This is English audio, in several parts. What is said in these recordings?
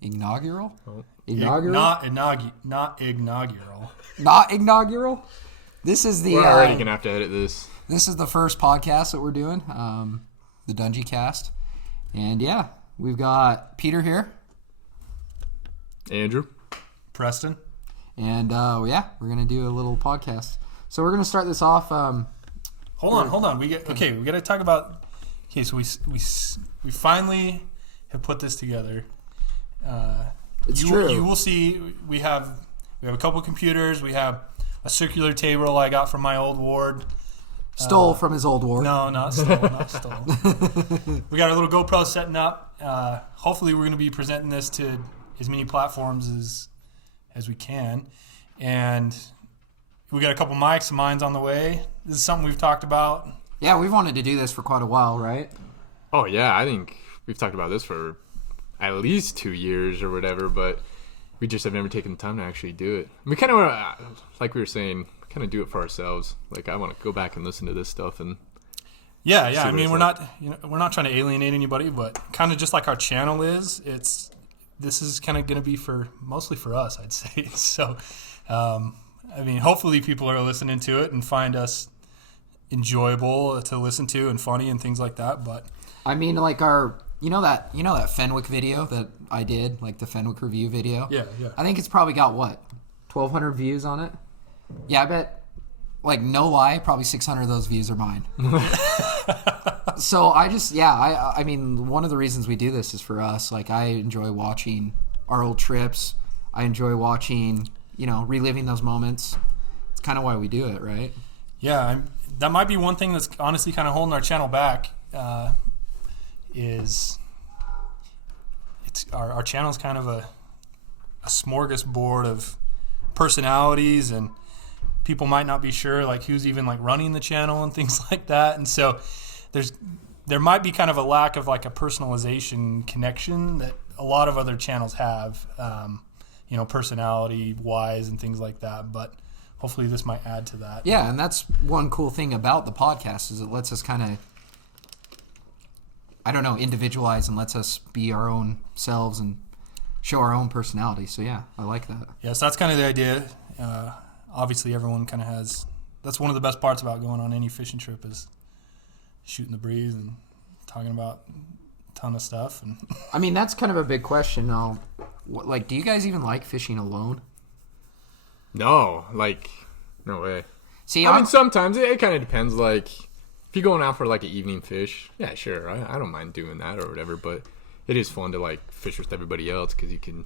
Inaugural? Oh. Inaugural? Not inaugural. Not inaugural? This is the... We're already going to have to edit this. This is the first podcast that we're doing, the Dungee Cast. And yeah, we've got Peter here. Andrew. Preston. And yeah, we're going to do a little podcast. So we're going to start this off... Hold on. We got to talk about... Okay, so we finally have put this together. It's true. You will see we have a couple computers. We have a circular table I got from my old ward. Stole from his old ward. No, not stole. We got our little GoPro setting up. Hopefully we're going to be presenting this to as many platforms as we can. And we got a couple mics and mine's on the way. This is something we've talked about. Yeah, we've wanted to do this for quite a while, right? Oh, yeah. I think we've talked about this for at least 2 years or whatever, but we just have never taken the time to actually do it. We kind of, like we were saying, kind of do it for ourselves. Like, I want to go back and listen to this stuff and yeah. I mean, we're not trying to alienate anybody, but kind of just like our channel is. This is kind of going to be mostly for us, I'd say. So, I mean, hopefully people are listening to it and find us enjoyable to listen to and funny and things like that. But I mean, like you know that Fenwick video that I did, like the Fenwick review video. Yeah. I think it's probably got 1,200 views on it. Yeah, I bet. Like no lie, probably 600 of those views are mine. So I mean, one of the reasons we do this is for us. Like I enjoy watching our old trips. I enjoy watching, reliving those moments. It's kind of why we do it, right? Yeah, that might be one thing that's honestly kind of holding our channel back. Is our channel's kind of a smorgasbord of personalities, and people might not be sure like who's even like running the channel and things like that. And so there might be kind of a lack of like a personalization connection that a lot of other channels have, personality wise and things like that. But hopefully this might add to that. Yeah, and that's one cool thing about the podcast is it lets us kind of, individualize and lets us be our own selves and show our own personality. So yeah, I like that. Yeah, so that's kind of the idea. Obviously everyone kind of has, that's one of the best parts about going on any fishing trip is shooting the breeze and talking about a ton of stuff. And I mean, that's kind of a big question. Like, do you guys even like fishing alone? no way. See, I mean, sometimes it kind of depends. Like, if you're going out for like an evening fish, yeah, sure, I don't mind doing that or whatever. But it is fun to like fish with everybody else because you can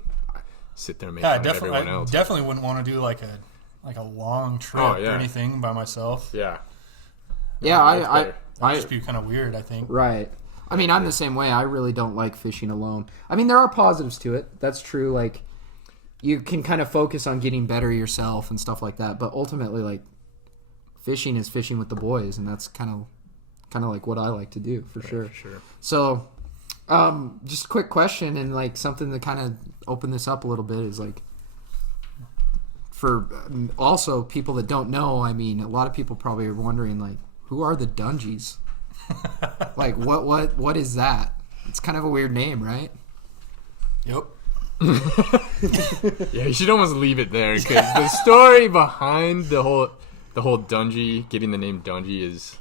sit there and make fun of everyone else. I definitely wouldn't want to do like a long trip or anything by myself. Yeah. Yeah, That'd just be kind of weird, I think. Right. I mean, I'm the same way. I really don't like fishing alone. I mean, there are positives to it. That's true. Like, you can kind of focus on getting better yourself and stuff like that. But ultimately, like, fishing is fishing with the boys, and that's kind of like what I like to do for sure. So, just a quick question and like something to kind of open this up a little bit is like, for also people that don't know, I mean, a lot of people probably are wondering like, who are the Dungies? Like, what is that? It's kind of a weird name, right? Yep. Yeah, you should almost leave it there because the story behind the whole Dungee, getting the name Dungee, is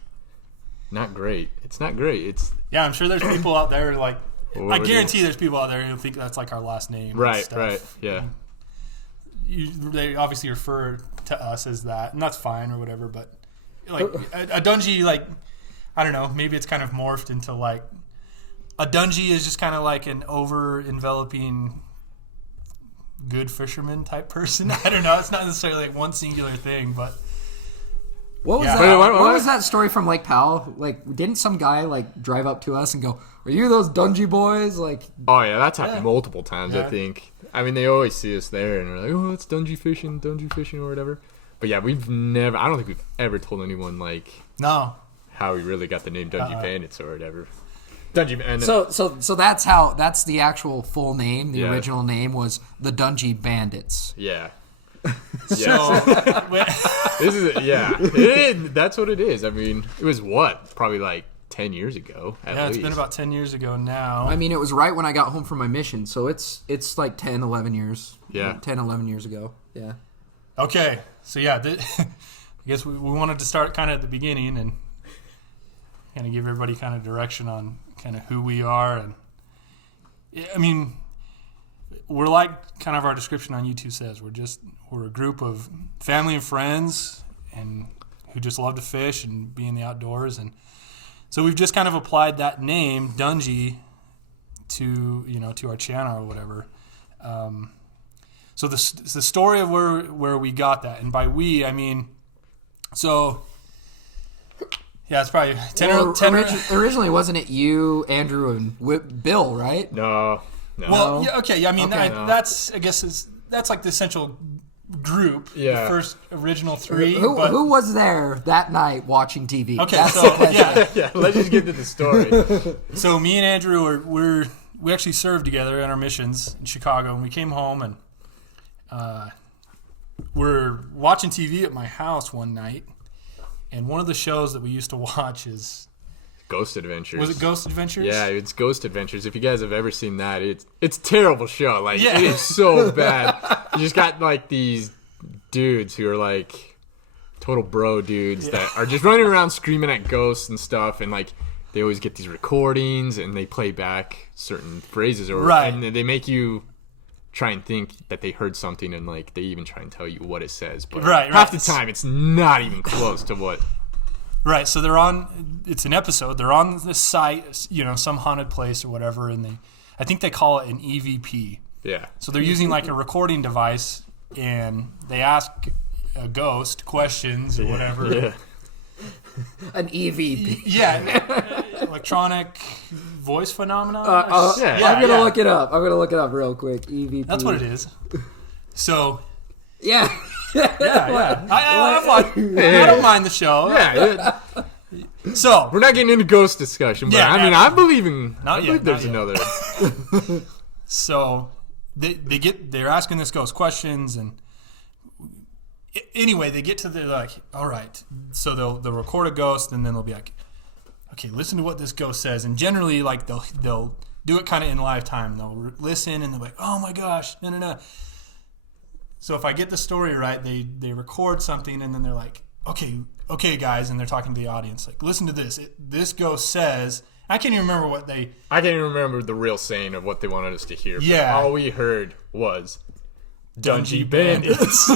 not great. It's not great. I'm sure there's people out there like I guarantee there's people out there who think that's like our last name. Right. Yeah. They obviously refer to us as that, and that's fine or whatever. But like a Dungee, like I don't know, maybe it's kind of morphed into like a Dungee is just kind of like an over-enveloping good fisherman type person. I don't know. It's not necessarily like one singular thing, but what was that? What was that story from Lake Powell? Like, didn't some guy like drive up to us and go, "Are you those Dungee boys?" Like, oh yeah, that's happened multiple times. Yeah. I think. I mean, they always see us there and they're like, "Oh, it's Dungee fishing or whatever." But yeah, I don't think we've ever told anyone like how we really got the name Dungee Bandits or whatever. So that's the actual full name. The original name was the Dungee Bandits. Yeah. So this is it is. That's what it is. I mean, it was probably like 10 years ago, at Yeah, least. it's been about 10 years ago now. I mean, it was right when I got home from my mission, so it's like 10, 11 years. Yeah. 10, 11 years ago. Yeah. Okay, so yeah, I guess we wanted to start kind of at the beginning and kind of give everybody kind of direction on kind of who we are. And I mean, we're like kind of our description on YouTube says. We're a group of family and friends and who just love to fish and be in the outdoors. And so we've just kind of applied that name, Dungee, to our channel or whatever. So the story of where we got that, and by we I mean, so yeah, it's probably 10 originally wasn't it you, Andrew, and Bill, right? No. Well, yeah, okay, yeah, I mean Okay. that's I guess that's like the essential group, Yeah. the first original three. Who was there that night watching TV? Okay, That's so the question. yeah, Yeah, let's just get to the story. so me and Andrew we actually served together in our missions in Chicago, and we came home and we're watching TV at my house one night, and one of the shows that we used to watch is Ghost Adventures. was it Ghost Adventures? Yeah, it's Ghost Adventures. If you guys have ever seen that, it's a terrible show. Like, Yeah. it is so bad. You just got, like, these dudes who are, like, total bro dudes that are just running around screaming at ghosts and stuff, and, like, they always get these recordings, and they play back certain phrases, Right. and they make you try and think that they heard something, and, like, they even try and tell you what it says. But Right, half right. the time, it's not even close to what... Right, so it's an episode. They're on this site, some haunted place or whatever, and I think they call it an EVP. Yeah. So they're using like a recording device, and they ask a ghost questions or whatever. Yeah. An EVP. Yeah, electronic voice phenomena. Yeah. I'm gonna yeah. look it up. I'm gonna look it up real quick. EVP. That's what it is. So Yeah. yeah. I don't mind the show. Yeah, So we're not getting into ghost discussion, but Yeah, I mean, yeah. I believe there's yet. another. So they're asking this ghost questions, and anyway, they get to they're like, all right. So they'll record a ghost, and then they'll be like, okay, listen to what this ghost says. And generally, like they'll do it kind of in live time. They'll listen, and they'll be like, oh my gosh, no. So if I get the story right, they record something, and then they're like, okay, guys, and they're talking to the audience, like, listen to this. This ghost says. I can't even remember what they. I can't even remember the real saying of what they wanted us to hear. Yeah. But all we heard was Dungee Bandits.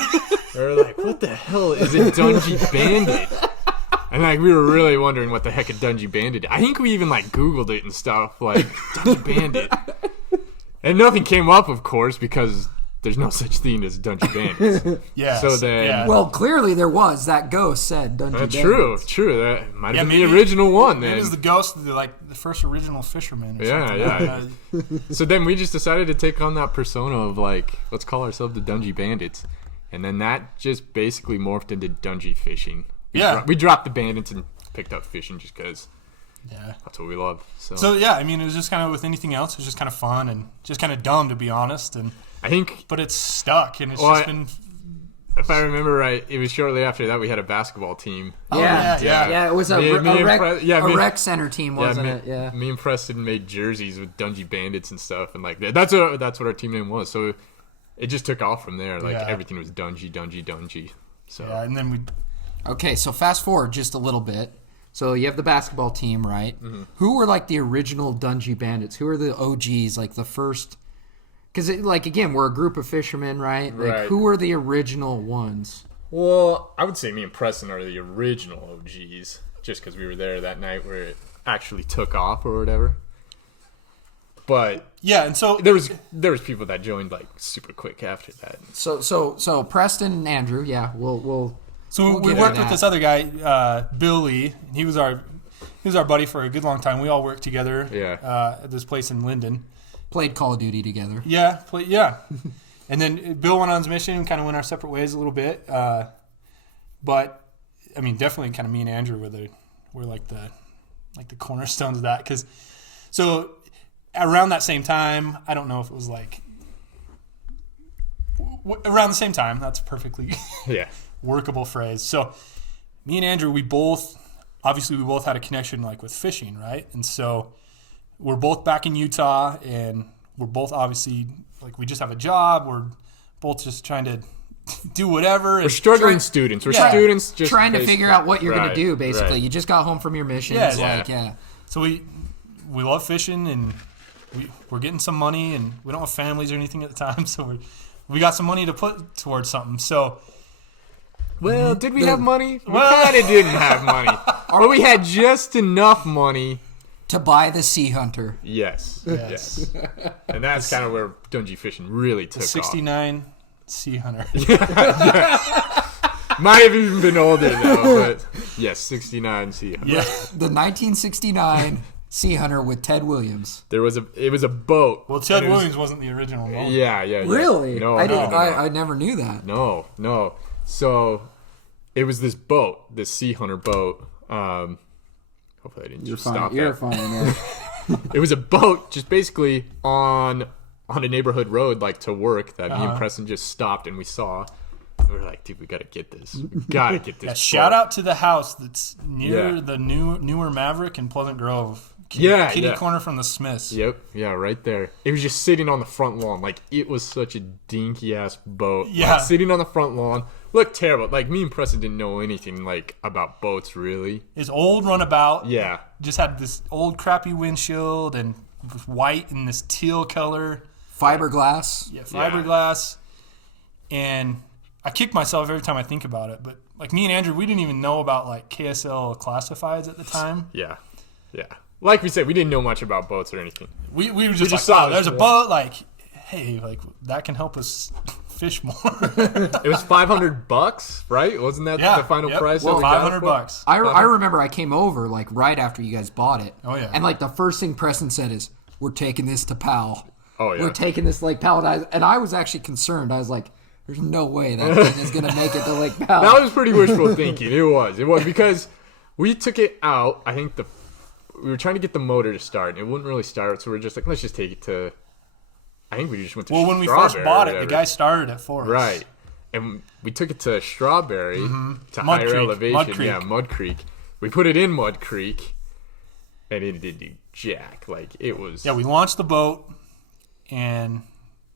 We were like, what the hell is a Dungee Bandit? And like, we were really wondering what the heck a Dungee Bandit. I think we even like Googled it and stuff, like Dungee Bandit, and nothing came up, of course, because there's no such thing as Dungee Bandits. Yeah. So then, yeah. Well, clearly there was. That ghost said Dungee Bandits. True. That might have been maybe- the original one. Then It was the ghost of the first original fisherman. Or Yeah, something. yeah. So then we just decided to take on that persona of like, let's call ourselves the Dungee Bandits, and then that just basically morphed into Dungee Fishing. We dropped the bandits and picked up fishing just because Yeah. that's what we love. So yeah, I mean, it was just kind of with anything else. It was just kind of fun and just kind of dumb, to be honest. I think, But it's stuck, and it's just been. if I remember right, it was shortly after that we had a basketball team. Yeah. It was a rec center team, wasn't me, it? Yeah. Me and Preston made jerseys with Dungee Bandits and stuff, and like that's what our team name was. So it just took off from there. Like everything was Dungee. So Yeah, and then we. Okay, so fast forward just a little bit. So you have the basketball team, right? Mm-hmm. Who were like the original Dungee Bandits? Who are the OGs, like the first? Because like again, we're a group of fishermen, right? Like Right. who were the original ones? Well, I would say me and Preston are the original OGs, just because we were there that night where it actually took off or whatever. But Yeah, and so there was people that joined like super quick after that. So Preston and Andrew, yeah, we'll we get worked into with that. this other guy, Bill Lee. And he was our buddy for a good long time. We all worked together. At this place in Linden. played Call of Duty together. Yeah. And then Bill went on his mission and kind of went our separate ways a little bit. But I mean, definitely kind of me and Andrew were like the cornerstones of that. Because so around that same time, I don't know if it was like around the same time. That's a perfectly Yeah. workable phrase. So me and Andrew, we both obviously we both had a connection like with fishing, right? And so we're both back in Utah, and we're both obviously like we just have a job. We're both just trying to do whatever. We're struggling students. We're students just trying to figure out what you're going to do, basically. Right. You just got home from your mission. So we love fishing, and we're getting some money, and we don't have families or anything at the time, so we got some money to put towards something. So, well, did we have money? We kind of didn't have money. Or we had just enough money to buy the Sea Hunter. Yes. And that's kind of where Dungee Fishing really took off. 69 Sea Hunter. Might have even been older, though. But yes, 69 Sea Hunter. Yeah. The 1969 Sea Hunter with Ted Williams. It was a boat. Well, Ted Williams wasn't the original owner. Yeah. Really? No, I never knew that. No. So it was this boat, this Sea Hunter boat. Hopefully I didn't just stop You're that. fine, yeah. It was a boat just basically on a neighborhood road, like to work, that me and Preston just stopped and we saw. We were like, dude, we got to get this. We got to get this. Shout out to the house that's near the newer Maverick in Pleasant Grove. Kitty corner from the Smiths. Yep. Yeah, right there. It was just sitting on the front lawn. Like, it was such a dinky-ass boat. Yeah. Like, sitting on the front lawn. Looked terrible. Like, me and Preston didn't know anything, like, about boats, really. His old runabout. Yeah. Just had this old crappy windshield and was white in this teal color. Fiberglass. Yeah, fiberglass. And I kick myself every time I think about it. But, like, me and Andrew, we didn't even know about, like, KSL classifieds at the time. Yeah. Like we said, we didn't know much about boats or anything. We were just like, saw oh, there's a boat. Like, hey, like, that can help us fish more. It was $500, right? Wasn't that the final price? Well, $500. I remember I came over, like, right after you guys bought it. Oh, yeah. And, like, the first thing Preston said is, we're taking this to Powell. Oh, yeah. We're taking this to Lake Powell. And I was actually concerned. I was like, there's no way that thing is going to make it to Lake Powell. That was pretty wishful thinking. It was because we took it out. I think we were trying to get the motor to start, and it wouldn't really start, so we were just like, let's just take it to. I think we just went to. Well, when we first bought it, the guy started it for us. Right, and we took it to Strawberry to Mud higher Creek. elevation. Mud Creek. Yeah, Mud Creek. We put it in Mud Creek, and it didn't do jack. Like, it was. Yeah, we launched the boat, and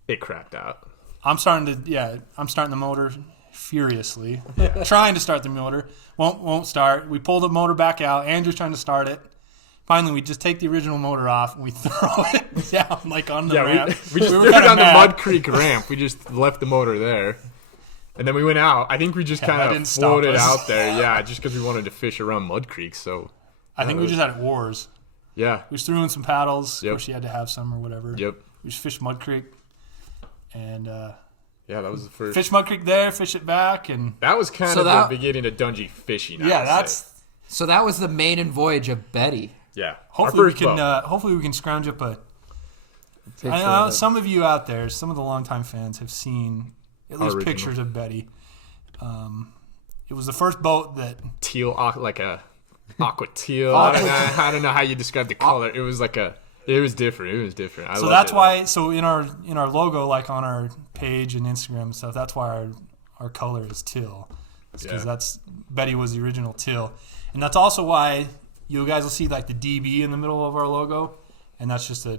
it crapped out. I'm starting the motor furiously. Trying to start the motor. Won't start. We pull the motor back out. Andrew's trying to start it. Finally, we just take the original motor off and we throw it down, like, on the ramp. We just threw it on the Mud Creek ramp. We just left the motor there. And then we went out. I think we just kind of floated out there. Just because we wanted to fish around Mud Creek. So I think we just had it oars. Yeah. We just threw in some paddles. Of course, you had to have some or whatever. Yep. We just fished Mud Creek. And that was the first. Fish Mud Creek there, fish it back. And that was kind of the beginning of Dungee Fishing. So that was the maiden voyage of Betty. Yeah. Hopefully we can scrounge up a. I know some of you out there, some of the longtime fans have seen at least pictures of Betty. It was the first boat that teal, like a aqua teal. I don't know how you describe the color. It was like it was different. So that's why. So in our logo, like on our page and Instagram and stuff, that's why our color is teal. Because Betty was the original teal, and that's also why. You guys will see like the DB in the middle of our logo, and that's just a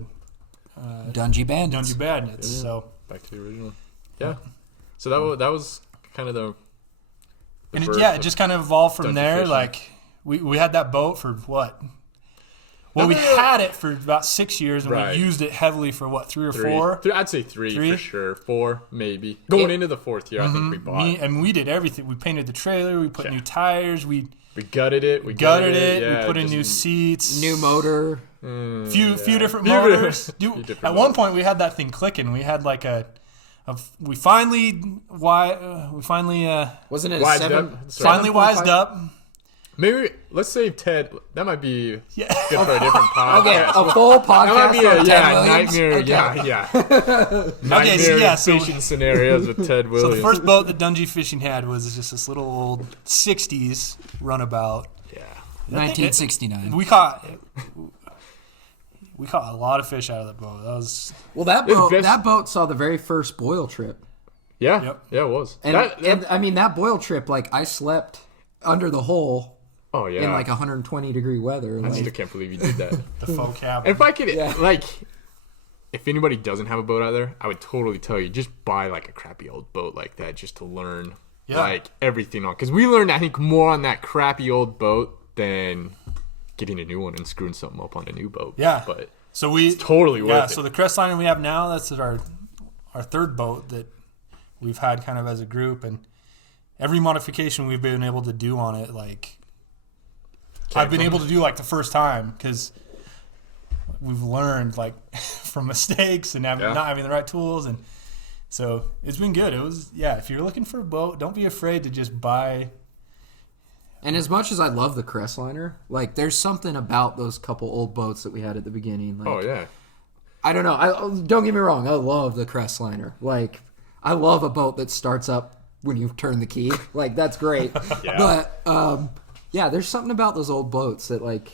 Dungee Bandits. Yeah. So back to the original. Yeah. So that was kind of the it just kind of evolved from Dungee there. Fishing. Like we had that boat for what? Well, we had it for about 6 years, and we used it heavily for what, 3 or 4? I'd say three for sure. 4 maybe. Going into the 4th year, I think we bought. And we did everything. We painted the trailer. We put new tires. We gutted it. We put in new seats, new motor, few different motors. At one point, we had that thing clicking. We had like we finally wasn't it wised 7? up? Finally wised up. Maybe let's save Ted. That might be good for a different podcast. Okay, a full podcast. That might be a Ted Williams? nightmare. Nightmare fishing scenarios with Ted Williams. So the first boat that Dungee Fishing had was just this little old 60s runabout. Yeah, 1969. We caught a lot of fish out of that boat. That boat saw the very first boil trip. Yeah, it was. And I mean that boil trip, like I slept under the hull Oh yeah. in like 120-degree weather. I Like, still can't believe you did that. The faux cabin. And if I could, like, if anybody doesn't have a boat out there, I would totally tell you, just buy, like, a crappy old boat like that just to learn, like, everything on. Because we learned, I think, more on that crappy old boat than getting a new one and screwing something up on a new boat. Yeah. But so it's totally worth it. So the Crestliner we have now, that's our third boat that we've had kind of as a group. And every modification we've been able to do on it, like, I've been able to do, like, the first time because we've learned, like, from mistakes and not having the right tools. And so it's been good. It was, if you're looking for a boat, don't be afraid to just buy. and as much as I love the Crestliner, like, there's something about those couple old boats that we had at the beginning. Like, Oh, yeah. I don't know. Don't get me wrong. I love the Crestliner. Like, I love a boat that starts up when you turn the key. Like, that's great. But, there's something about those old boats that, like,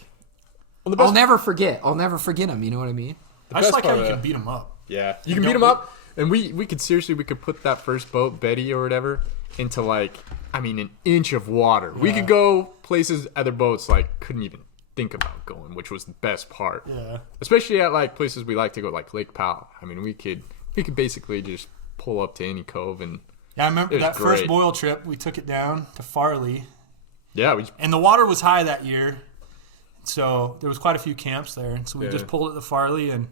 I'll never forget. I'll never forget them. You know what I mean? I just like how you can beat them up. Yeah. You can beat them up. And we could put that first boat, Betty or whatever, into, like, I mean, an inch of water. We could go places other boats, like, couldn't even think about going, which was the best part. Yeah. Especially at, like, places we like to go, like Lake Powell. I mean, we could basically just pull up to any cove and Yeah, I remember that great. first Boyle trip. We took it down to Farley. Yeah, And the water was high that year, so there was quite a few camps there. And so we just pulled it to Farley, and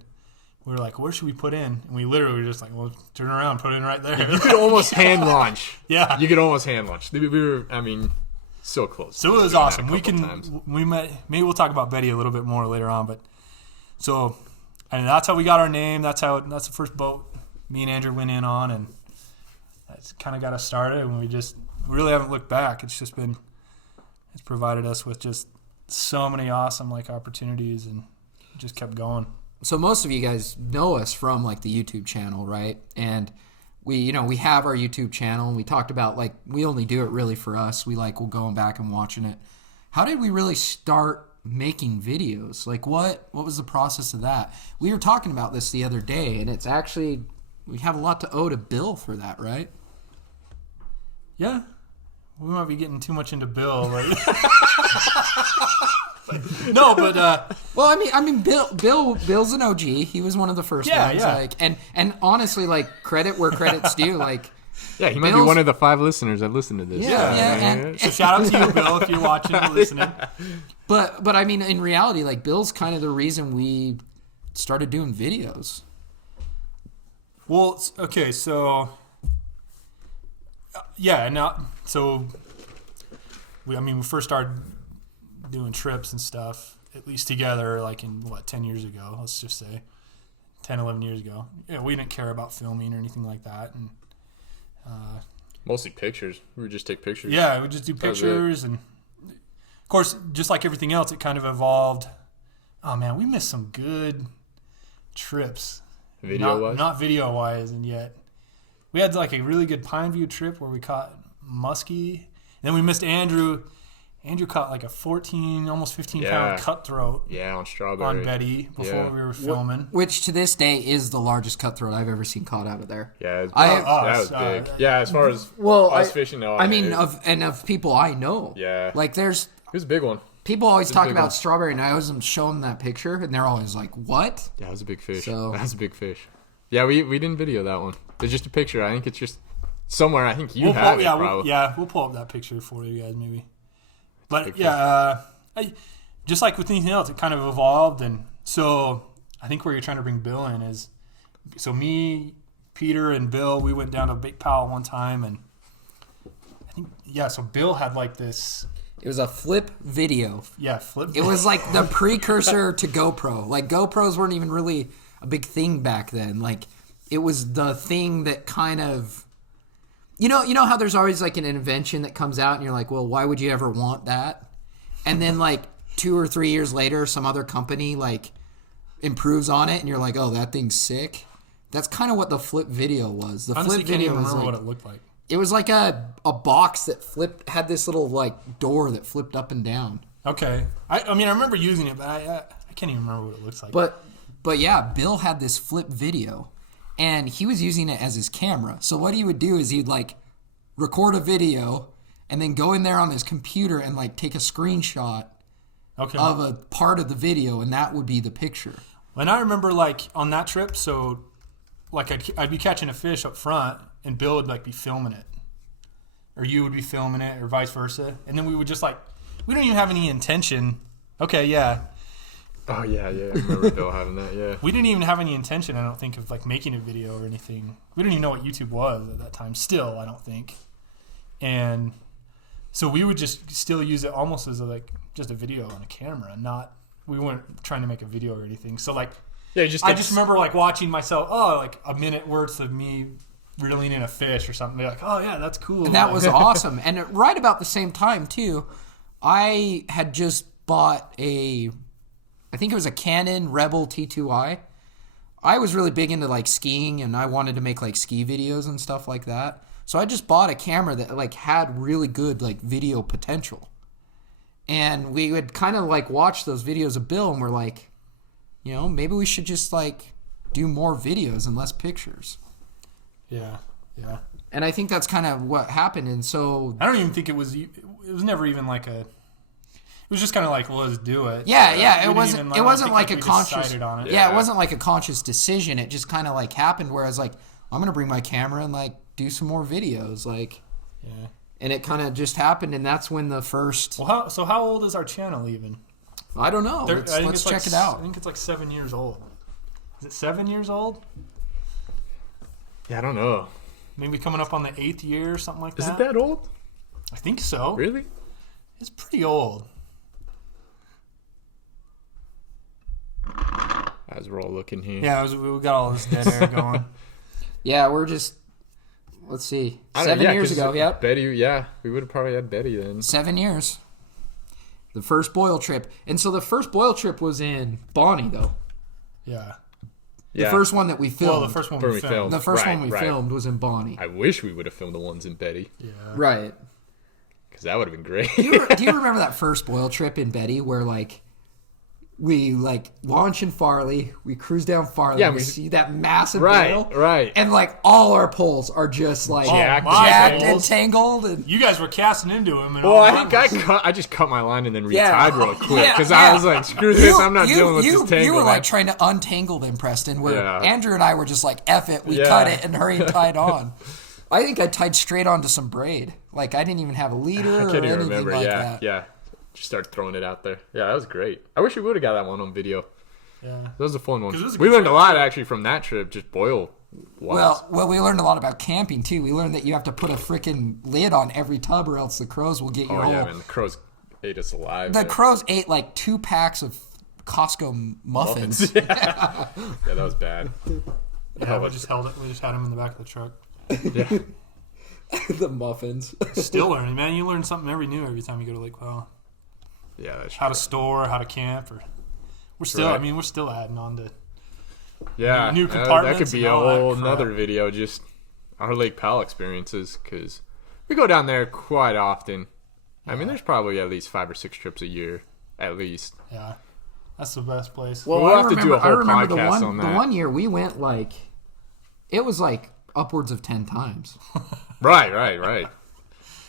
we were like, where should we put in? And we literally were just like, well, turn around, put it in right there. you could almost hand launch. Yeah. You could almost hand launch. We were, I mean, so close. So it was awesome. We met. Maybe we'll talk about Betty a little bit more later on, but so, and that's how we got our name. That's the first boat me and Andrew went in on, and that's kind of got us started. And we really haven't looked back. It's provided us with just so many awesome, like, opportunities, and just kept going. So most of you guys know us from, like, the YouTube channel, right? And we have our YouTube channel, and we talked about, like, we only do it really for us. We'll go back and watching it. How did we really start making videos? Like, what was the process of that? We were talking about this the other day, and it's actually, we have a lot to owe to Bill for that, right? Yeah. We might be getting too much into Bill. Like. No, but well, I mean, Bill's an OG. He was one of the first ones. Yeah. Like, and honestly, like, credit where credit's due. Like, yeah, he might be one of the 5 listeners that listen to this. And so shout out to you, Bill, if you're watching or listening. But I mean, in reality, like, Bill's kind of the reason we started doing videos. Well, okay, so we first started doing trips and stuff, at least together, like, in 10 years ago, let's just say 10, 11 years ago. Yeah, we didn't care about filming or anything like that, and mostly pictures. We would just take pictures. Yeah, we just do pictures, and of course, just like everything else, it kind of evolved. Oh man, we missed some good trips. Not video wise, and yet we had, like, a really good Pine View trip where we caught muskie. And then we missed Andrew. Andrew caught, like, a 14, almost 15-pound cutthroat. Yeah, on strawberry. On Betty before we were filming. Which to this day is the largest cutthroat I've ever seen caught out of there. Yeah, that was big. Yeah, as far as us fishing, though. I mean, of people I know. Yeah. Like, it was a big one. People always talk about strawberry, and I always show them that picture, and they're always like, what? Yeah, it was a big fish. That was a big fish. Yeah, we didn't video that one. It's just a picture. I think it's just somewhere. I think you have it, probably. We'll pull up that picture for you guys, maybe. But, just like with anything else, it kind of evolved. And so I think where you're trying to bring Bill in is, so me, Peter, and Bill, we went down to Big Powell one time. And I think, so Bill had, like, this. It was a flip video. Yeah, flip. It was like the precursor to GoPro. Like, GoPros weren't even really a big thing back then. Like, it was the thing that kind of, you know how there's always, like, an invention that comes out and you're like, well, why would you ever want that? And then, like, 2 or 3 years later, some other company, like, improves on it and you're like, oh, that thing's sick. That's kind of what the flip video was. The Honestly, flip video was remember like, what it looked like. It was like a box that had this little, like, door that flipped up and down. Okay. I mean, I remember using it, but I can't even remember what it looks like. But yeah, Bill had this flip video, and he was using it as his camera. So what he would do is he'd, like, record a video, and then go in there on his computer and like take a screenshot Okay. of a part of the video, and that would be the picture. And I remember like on that trip, so like I'd be catching a fish up front, and Bill would like be filming it, or you would be filming it, or vice versa, and then we would just like we don't even have any intention. Okay, yeah. Oh yeah. I remember Bill having that. Yeah. We didn't even have any intention, I don't think, of like making a video or anything. We didn't even know what YouTube was at that time. Still, I don't think. And so we would just still use it almost as just a video on a camera. We weren't trying to make a video or anything. So like, Yeah. I just remember like watching myself. Oh, like a minute worth of me reeling in a fish or something. They're like, oh yeah, that's cool. And that was awesome. And right about the same time too, I had just bought I think it was a Canon Rebel T2i. I was really big into like skiing, and I wanted to make like ski videos and stuff like that. So I just bought a camera that like had really good like video potential. And we would kind of like watch those videos of Bill, and we're like, maybe we should just like do more videos and less pictures. Yeah. And I think that's kind of what happened. And so I don't even think it was never even like a. It was just kind of like, well, let's do it. Yeah. We It wasn't like a we conscious. decided on it. Yeah, it wasn't like a conscious decision. It just kind of like happened. Where I was like, I'm gonna bring my camera and like do some more videos, like. Yeah. And it kind of just happened, and that's when the first. Well, how old is our channel even? I don't know. Let's check it out. I think it's like 7 years old. Is it 7 years old? Yeah, I don't know. Maybe coming up on the 8th year or something like that. Is it that old? I think so. Really? It's pretty old. As we're all looking here. Yeah, we got all this dead air going. Yeah, we're just. Let's see. 7 years ago. Yep. Betty. Yeah, we would have probably had Betty then. 7 years. The first boil trip, and so the first boil trip was in Bonnie, though. Yeah. The first one that we filmed. Well, the first one we filmed. The first one we filmed was in Bonnie. I wish we would have filmed the ones in Betty. Yeah. Right. Because that would have been great. Do you remember that first boil trip in Betty where like we like launch in Farley, we cruise down Farley, Yeah, we see that massive Right, boil, right. and like all our poles are just like Jacked jacked and and tangled, and You guys were casting into him. And Well, all I that think was- I just cut my line and then Yeah. retied real quick Yeah, because yeah. I was like, screw this, I'm not dealing with this tangle. You were like trying to untangle them, Preston. Where Yeah. Andrew and I were just like, "F it," we Yeah. cut it and hurried and tied on. I think I tied straight onto some braid. Like I didn't even have a leader I or can't even anything remember. like Yeah, that. yeah. Just start throwing it out there. Yeah, that was great. I wish we would have got that one on video. Yeah. That was a fun one. 'Cause it was a We good learned a trip, lot too. actually from that trip, just boil wise. Well, we learned a lot about camping too. We learned that you have to put a freaking lid on every tub, or else the crows will get your oh yeah, whole. man, the crows ate us alive. The man. crows ate like 2 packs of Costco muffins. yeah, that was bad. Yeah, we just held it. We just had him in the back of the truck. Yeah. The muffins. Still learning, man. You learn something every time you go to Lake Powell. Yeah, that's How to store, how to camp, or we're still. Right. I mean, we're still adding on to. yeah. new that compartments could be and a all that whole crap. another video, just our Lake Powell experiences, because we go down there quite often. I mean, there's probably at least 5 or 6 trips a year, at least. Yeah, that's the best place. Well, We'll I have to do remember, a whole I remember the podcast one, on the that. one year we went like, it was like upwards of 10 times. Right.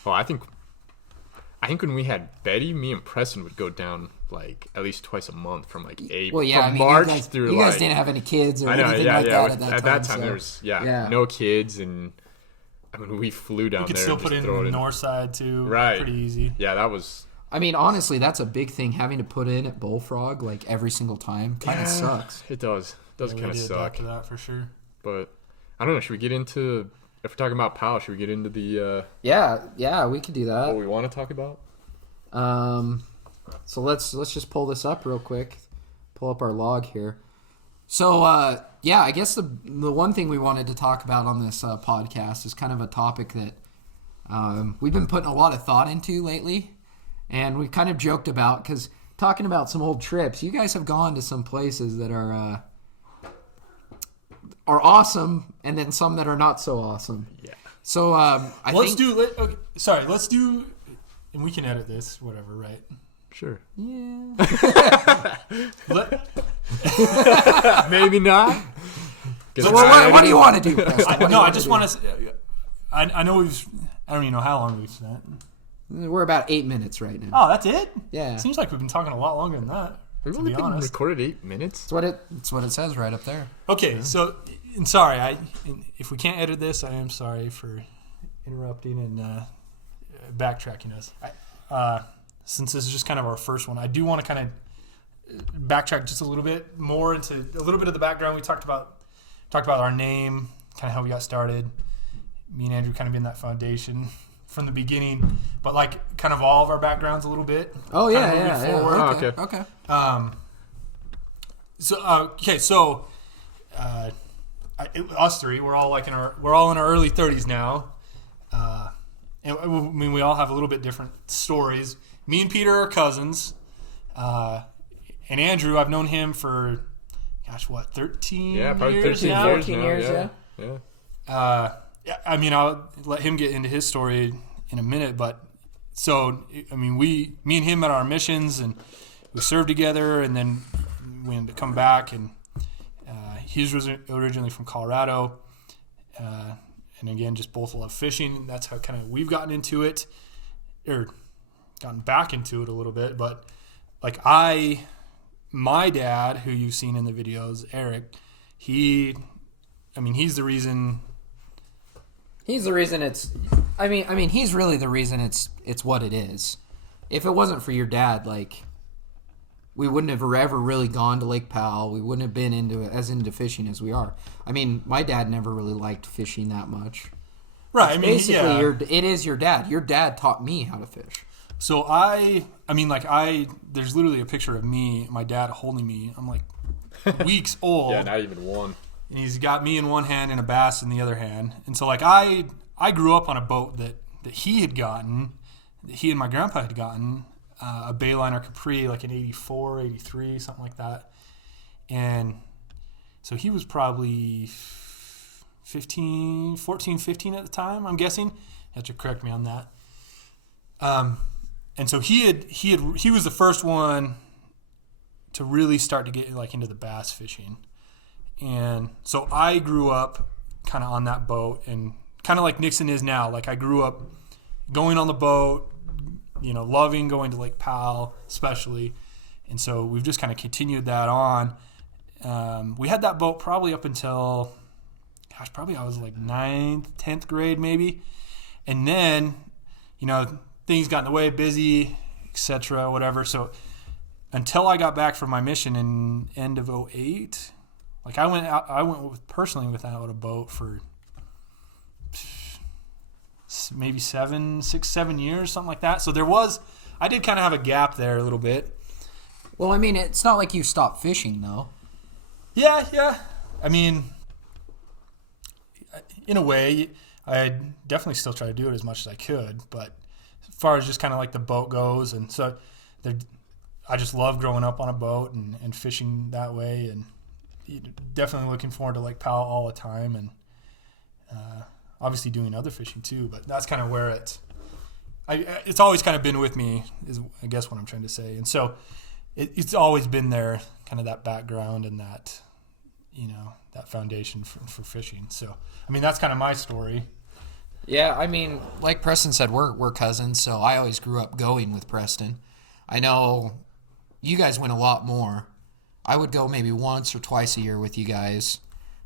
Well, I think when we had Betty, me and Preston would go down like at least twice a month from like April, Well, yeah, from I mean, March you guys, through you guys like didn't have any kids or I know, anything yeah, like yeah. that At at that time. time, So, there was yeah. no kids, and I mean we flew down You could there. still and put just in throw it the north side too. Right. Pretty easy. Yeah, that was. I mean, honestly, that's a big thing having to put in at Bullfrog like every single time. Kind of sucks. It does. Does Yeah, kind we of did suck. adapt to that for sure. But I don't know. Should we get into? If we're talking about Powell, should we get into the Yeah, we could do what that. we want to talk about? So let's just pull this up real quick. Pull up our log here. So yeah, I guess the one thing we wanted to talk about on this podcast is kind of a topic that we've been putting a lot of thought into lately, and we've kind of joked about because talking about some old trips. You guys have gone to some places that are awesome, and then some that are not so awesome. Yeah. So Let's do, and we can edit this, whatever, right? Sure. Yeah. Maybe not. So what do you want to do, Preston? I just want to. I know I don't even know how long we've spent. We're about 8 minutes right now. Oh, that's it? Yeah. Seems like we've been talking a lot longer than that. We've To only be been honest. recorded 8 minutes. That's what it says right up there. Okay, so and sorry, if we can't edit this, I am sorry for interrupting and backtracking us. Since this is just kind of our first one, I do want to kind of backtrack just a little bit more into a little bit of the background. We talked about our name, kind of how we got started. Me and Andrew kind of in that foundation from the beginning, but like kind of all of our backgrounds a little bit. Oh yeah, kind of moving yeah. forward. Okay. So us three, we're all in our early 30s now, and I mean we all have a little bit different stories. Me and Peter are cousins, and Andrew, I've known him for 13 Yeah, probably years 13 now? years 14 now. years, Yeah. I mean, I'll let him get into his story in a minute, but so I mean, me and him met our missions, and we served together, and then we ended up coming back, and he was originally from Colorado, and again, just both love fishing. That's how kind of we've gotten into it, or gotten back into it a little bit. But like my dad, who you've seen in the videos, Eric, he's the reason. He's the reason it's. I mean, he's really the reason it's what it is. If it wasn't for your dad, like, we wouldn't have ever really gone to Lake Powell. We wouldn't have been into fishing as we are. I mean, my dad never really liked fishing that much. Right. It's I mean, basically, it is your dad. Your dad taught me how to fish. So there's literally a picture of me, my dad holding me. I'm like weeks old. Yeah, not even one. And he's got me in one hand and a bass in the other hand. And so like I grew up on a boat that he had gotten, that he and my grandpa had gotten, a Bayliner Capri, like in 84, 83, something like that. And so he was probably 15 at the time, I'm guessing. You have to correct me on that. And so he was the first one to really start to get like into the bass fishing. And so I grew up kind of on that boat, and kind of like Nixon is now. Like I grew up going on the boat, loving going to Lake Powell, especially. And so we've just kind of continued that on. We had that boat probably up until, probably I was like 9th, 10th grade maybe. And then, things got in the way, busy, etc., whatever. So until I got back from my mission in end of 2008, like I went personally without a boat for maybe 7 years, something like that. So I did kind of have a gap there a little bit. Well, I mean, it's not like you stopped fishing, though. Yeah. I mean, in a way, I definitely still try to do it as much as I could. But as far as just kind of like the boat goes, and so I just love growing up on a boat and fishing that way, and definitely looking forward to Lake Powell all the time, and obviously doing other fishing too. But that's kind of where it's always kind of been with me, is I guess what I'm trying to say. And so it's always been there, kind of that background and that that foundation for fishing. So I mean, that's kind of my story. Yeah, I mean, like Preston said, we're cousins, so I always grew up going with Preston. I know you guys went a lot more. I would go maybe once or twice a year with you guys,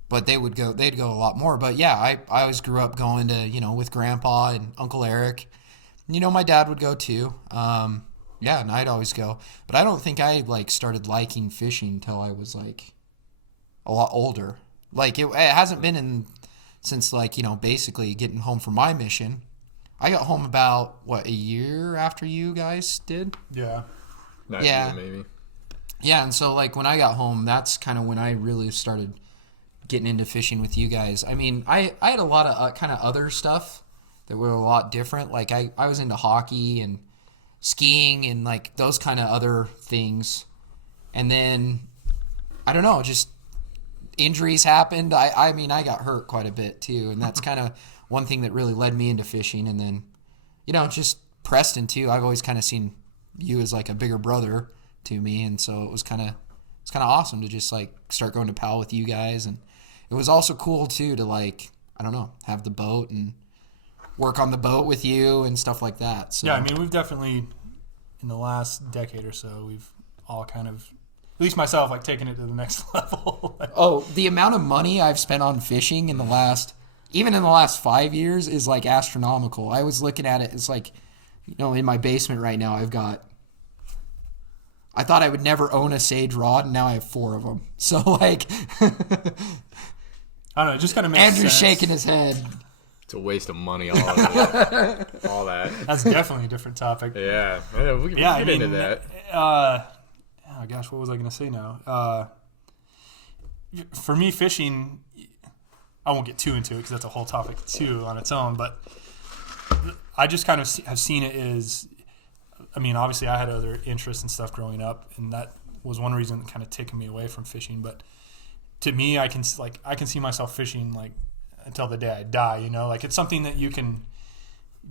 but they'd go a lot more. But yeah, I always grew up going to, with Grandpa and Uncle Eric. My dad would go too. Yeah, and I'd always go. But I don't think I started liking fishing until I was a lot older. It hasn't been since basically getting home from my mission. I got home about a year after you guys did. Yeah. Yeah, maybe. Yeah, and so when I got home, that's kind of when I really started getting into fishing with you guys. I mean, I had a lot of kind of other stuff that were a lot different. Like I was into hockey and skiing and those kind of other things. And then I don't know, just injuries happened. I mean, I got hurt quite a bit too, and that's kind of one thing that really led me into fishing. And then, just Preston too. I've always kind of seen you as a bigger brother to me, and so it's kind of awesome to just start going to Powell with you guys. And it was also cool too to I don't know, have the boat and work on the boat with you and stuff like that. So Yeah, I mean, we've definitely, in the last decade or so, we've all kind of, at least myself, like taken it to the next level. the amount of money I've spent on fishing in the last 5 years is like astronomical. I was looking at it, it's like, in my basement right now, I thought I would never own a Sage rod, and now I have 4 of them. So, like, I don't know, it just kind of makes Andrew's sense. shaking his head. It's a waste of money, all of it. All that. That's definitely a different topic. Yeah, we can get into that. Oh gosh, what was I going to say now? For me, fishing, I won't get too into it because that's a whole topic too on its own. But I just kind of have seen it as, I mean, obviously I had other interests and stuff growing up, and that was one reason that kind of taken me away from fishing. But to me, I can see myself fishing like until the day I die. Like it's something that you can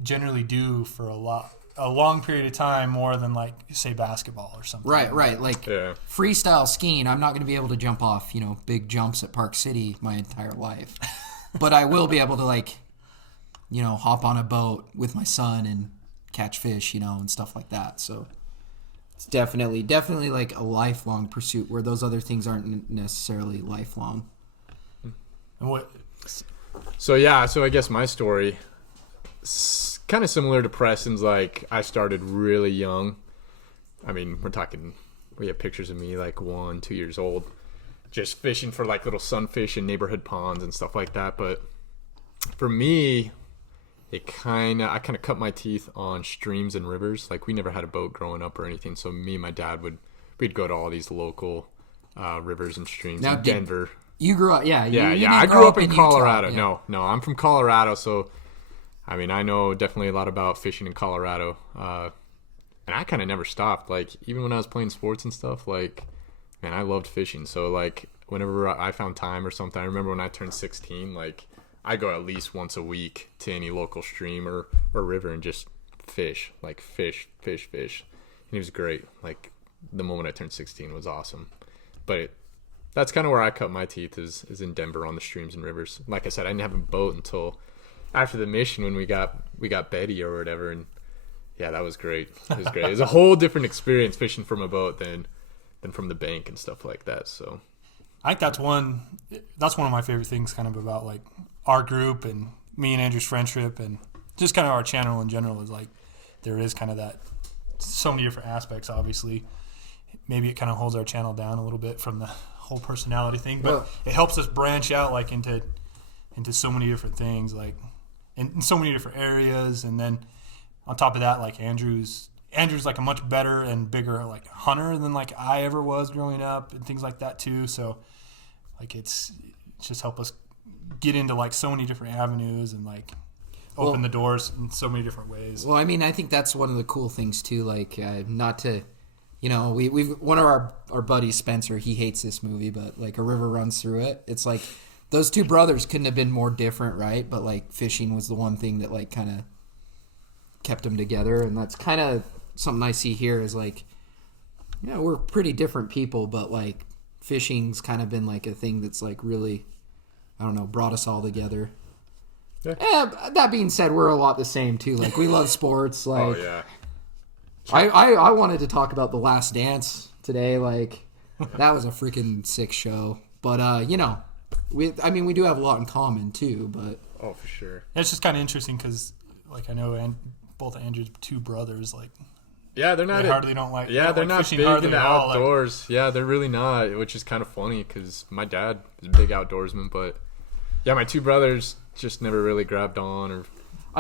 generally do for a long period of time, more than like say basketball or something. Right. Like freestyle skiing, I'm not going to be able to jump off, big jumps at Park City my entire life. But I will be able to like, hop on a boat with my son and catch fish, and stuff like that. So it's definitely like a lifelong pursuit where those other things aren't necessarily lifelong. And what? So I guess my story is kind of similar to Preston's. Like I started really young. I mean, we have pictures of me like 1, 2 years old, just fishing for like little sunfish in neighborhood ponds and stuff like that. But for me, I kind of cut my teeth on streams and rivers. Like we never had a boat growing up or anything. So me and my dad we'd go to all these local rivers and streams in Denver. You grew up, yeah. I grew up in Colorado. Utah, yeah. No, I'm from Colorado, so I mean, I know definitely a lot about fishing in Colorado, and I kind of never stopped. Like even when I was playing sports and stuff, like man, I loved fishing. So like whenever I found time or something, I remember when I turned 16, like I go at least once a week to any local stream or river and just fish. And it was great. Like the moment I turned 16 was awesome, but that's kind of where I cut my teeth is in Denver on the streams and rivers. Like I said, I didn't have a boat until after the mission when we got Betty or whatever, and yeah, that was great. It was great. It was a whole different experience fishing from a boat than from the bank and stuff like that. So I think that's one of my favorite things kind of about like our group and me and Andrew's friendship and just kind of our channel in general is like there is kind of that so many different aspects. Obviously, maybe it kind of holds our channel down a little bit from the whole personality thing, but it helps us branch out like into so many different things, like in so many different areas. And then on top of that, like Andrew's like a much better and bigger like hunter than like I ever was growing up and things like that too. So like it's just helped us get into like so many different avenues and like open the doors in so many different ways. Well, I mean, I think that's one of the cool things too. Like not to. We've one of our buddies, Spencer, he hates this movie, but like A River Runs Through It. It's like those two brothers couldn't have been more different, right? But like fishing was the one thing that like kind of kept them together, and that's kind of something I see here is like, we're pretty different people, but like fishing's kind of been like a thing that's like really, I don't know, brought us all together. Yeah. That being said, we're a lot the same too. Like we love sports. Like, oh yeah. I wanted to talk about The Last Dance today. Like, that was a freaking sick show. But, we do have a lot in common, too. But oh, for sure. It's just kind of interesting because, like, I know both Andrew's two brothers, like, yeah, they're not. They hardly don't like. Yeah, they're not fishing big hardly in the at all, outdoors. Yeah, they're really not, which is kind of funny because my dad is a big outdoorsman, but yeah, my two brothers just never really grabbed on, or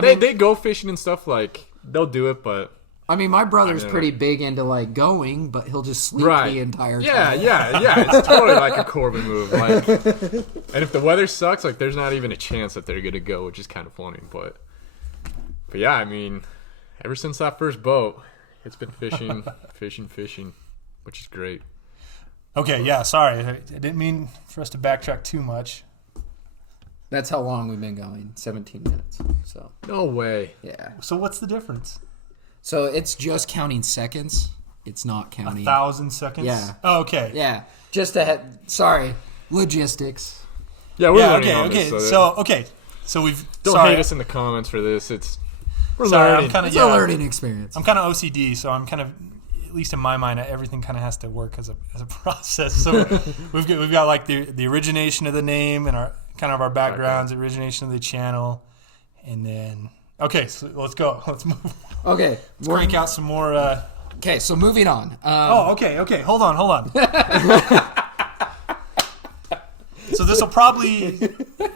they go fishing and stuff. Like they'll do it, but I mean, my brother's pretty big into like going, but he'll just sleep the entire time. Yeah. It's totally like a Corbin move. Like, and if the weather sucks, like there's not even a chance that they're gonna go, which is kind of funny. But yeah, I mean, ever since that first boat. It's been fishing, which is great. Okay, yeah, sorry. I didn't mean for us to backtrack too much. That's how long we've been going, 17 minutes. So no way. Yeah. So what's the difference? So it's just counting seconds. It's not counting 1,000 seconds? Yeah. Oh, okay. Yeah. Just ahead. Sorry. Logistics. Yeah, we're learning on this, okay. So So we've Don't sorry, hate us in the comments for this. We're sorry, learning. I'm kind of It's a learning experience. I'm kind of OCD, so I'm kind of, at least in my mind, everything kind of has to work as a process. So we've got like the origination of the name and our kind of our backgrounds, origination of the channel, and then so let's go. Let's move. Okay. Let's crank out some more. Okay, so moving on. Okay. Hold on. So this will probably,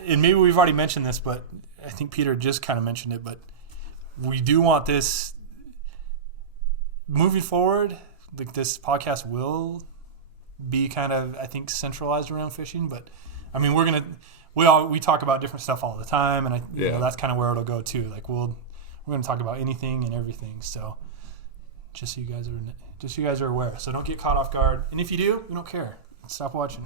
and maybe we've already mentioned this, but I think Peter just kind of mentioned it, but we do want this moving forward. Like this podcast will be kind of, I think, centralized around fishing, but I mean, we talk about different stuff all the time, and you know, that's kind of where it'll go too. Like we're going to talk about anything and everything. So just so you guys are aware. So don't get caught off guard. And if you do, we don't care. Stop watching.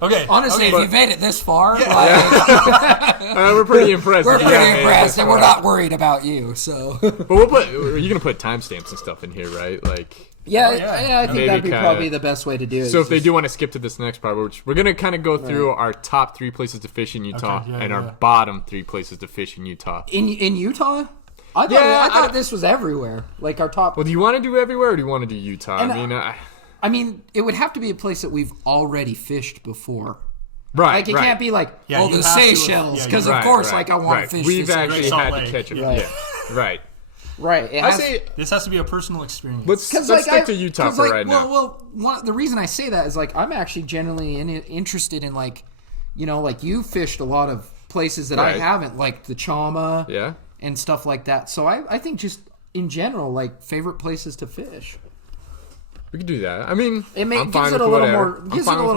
Okay. Honestly, if you've made it this far, we're pretty impressed. We're pretty impressed, and we're not worried about you. So, but you're gonna put timestamps and stuff in here, right? Like, I think that'd be probably the best way to do it. So if they do want to skip to this next part, we're gonna kind of go through our top 3 places to fish in Utah and our bottom 3 places to fish in Utah. In Utah. I thought this was everywhere. Like our top. Well, do you want to do everywhere, or do you want to do Utah? I mean, it would have to be a place that we've already fished before. Right. Like, it can't be like, the Seychelles, because of course, I want to fish We've this. actually had to catch it. Yeah. Right. Right. This has to be a personal experience. Let's stick to Utah for right now. Well, the reason I say that is, like, I'm actually generally interested in, like, you know, like, you fished a lot of places that I haven't, like the Chama and stuff like that. So I think just in general, like, favorite places to fish. We could do that. I mean, gives it a little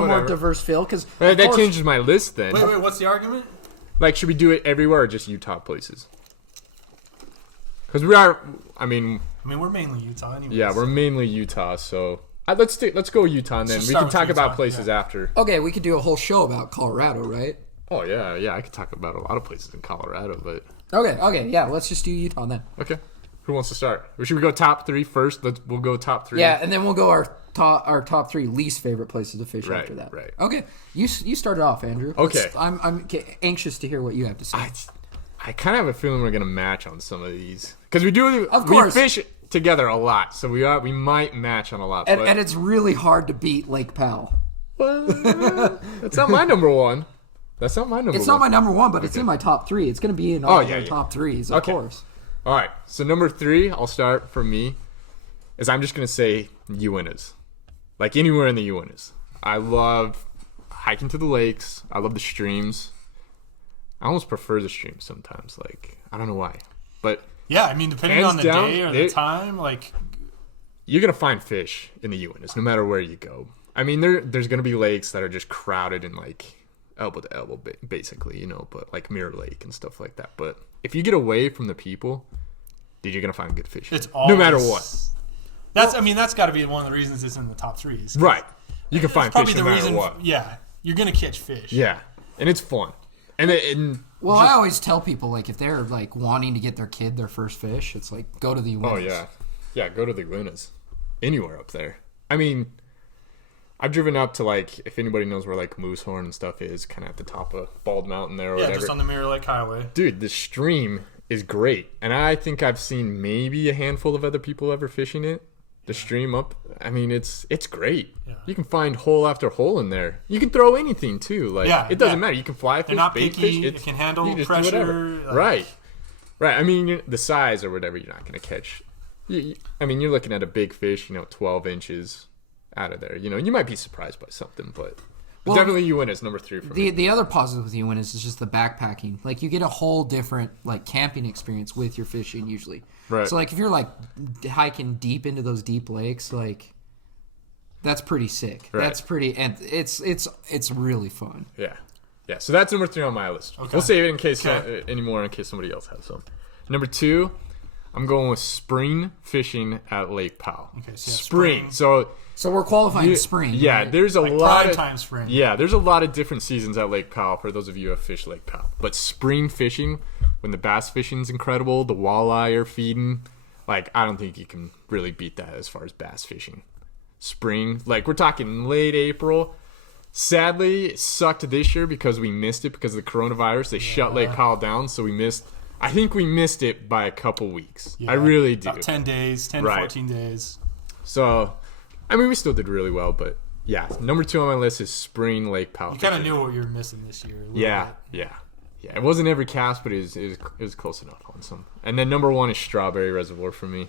more diverse feel, because that changes my list then. Wait, what's the argument? Like, should we do it everywhere or just Utah places? Because we are. I mean, we're mainly Utah anyway. Yeah, we're mainly Utah. So let's go Utah, and then we can talk about places after. Okay, we could do a whole show about Colorado, right? Oh yeah. I could talk about a lot of places in Colorado, but okay, yeah. Let's just do Utah then. Okay. Who wants to start? Or should we go top 3 first? We'll go top 3. Yeah, and then we'll go our top 3 least favorite places to fish after that. Right. Okay, you started off, Andrew. Okay. I'm anxious to hear what you have to say. I kind of have a feeling we're gonna match on some of these because we fish together a lot, so we might match on a lot. And it's really hard to beat Lake Powell. Well, that's not my number one. It's not my number one, but it's in my top 3. It's gonna be in all your top 3s, of course. All right, so number 3, I'll start for me, is I'm just going to say Uintas. Like anywhere in the Uintas. I love hiking to the lakes. I love the streams. I almost prefer the streams sometimes. Like, I don't know why. But yeah, I mean, depending on the day or the time, like... You're going to find fish in the Uintas no matter where you go. I mean, there's going to be lakes that are just crowded and like elbow to elbow, basically, you know, but like Mirror Lake and stuff like that. But if you get away from the people, dude, you're gonna find good fish. It's always, no matter what. That's got to be one of the reasons it's in the top 3s. Right. You can find fish no matter what. Yeah, you're gonna catch fish. Yeah, and it's fun. I always tell people, like, if they're like wanting to get their kid their first fish, it's like go to the Uintas. Oh yeah, go to the Uintas. Anywhere up there. I mean, I've driven up to, like, if anybody knows where, like, Moosehorn and stuff is, kind of at the top of Bald Mountain there or whatever. Yeah, just on the Mirror Lake Highway. Dude, the stream is great. And I think I've seen maybe a handful of other people ever fishing it. The stream up, I mean, it's great. Yeah. You can find hole after hole in there. You can throw anything, too. Like, it doesn't matter. You can fly fish, They're not bait picky. fish. It can handle pressure. Right. I mean, the size or whatever you're not going to catch. I mean, you're looking at a big fish, 12 inches out of there. You might be surprised by something, but definitely Uintas number 3 for me. The other positive with Uintas is just the backpacking. Like, you get a whole different, like, camping experience with your fishing usually. Right. So, like, if you're, like, hiking deep into those deep lakes, like, that's pretty sick. Right. That's pretty, and it's really fun. Yeah. So that's number 3 on my list. Okay. We'll save it in case anymore in case somebody else has some. Number 2, I'm going with spring fishing at Lake Powell. Okay. So spring. So we're qualifying spring. Yeah, right? there's a lot of time spring. Yeah, there's a lot of different seasons at Lake Powell for those of you who have fished Lake Powell. But spring fishing, when the bass fishing's incredible, the walleye are feeding, like, I don't think you can really beat that as far as bass fishing. Spring, like, we're talking late April, Sadly, it sucked this year because we missed it because of the coronavirus. They shut Lake Powell down, so I think we missed it by a couple weeks. Yeah, I really do. About 10 days, 10 to 14 days. So, I mean, we still did really well, but yeah, number 2 on my list is spring Lake Powell. You kind of knew what you were missing this year. Yeah. It wasn't every cast, but it was close enough on some. And then number 1 is Strawberry Reservoir for me.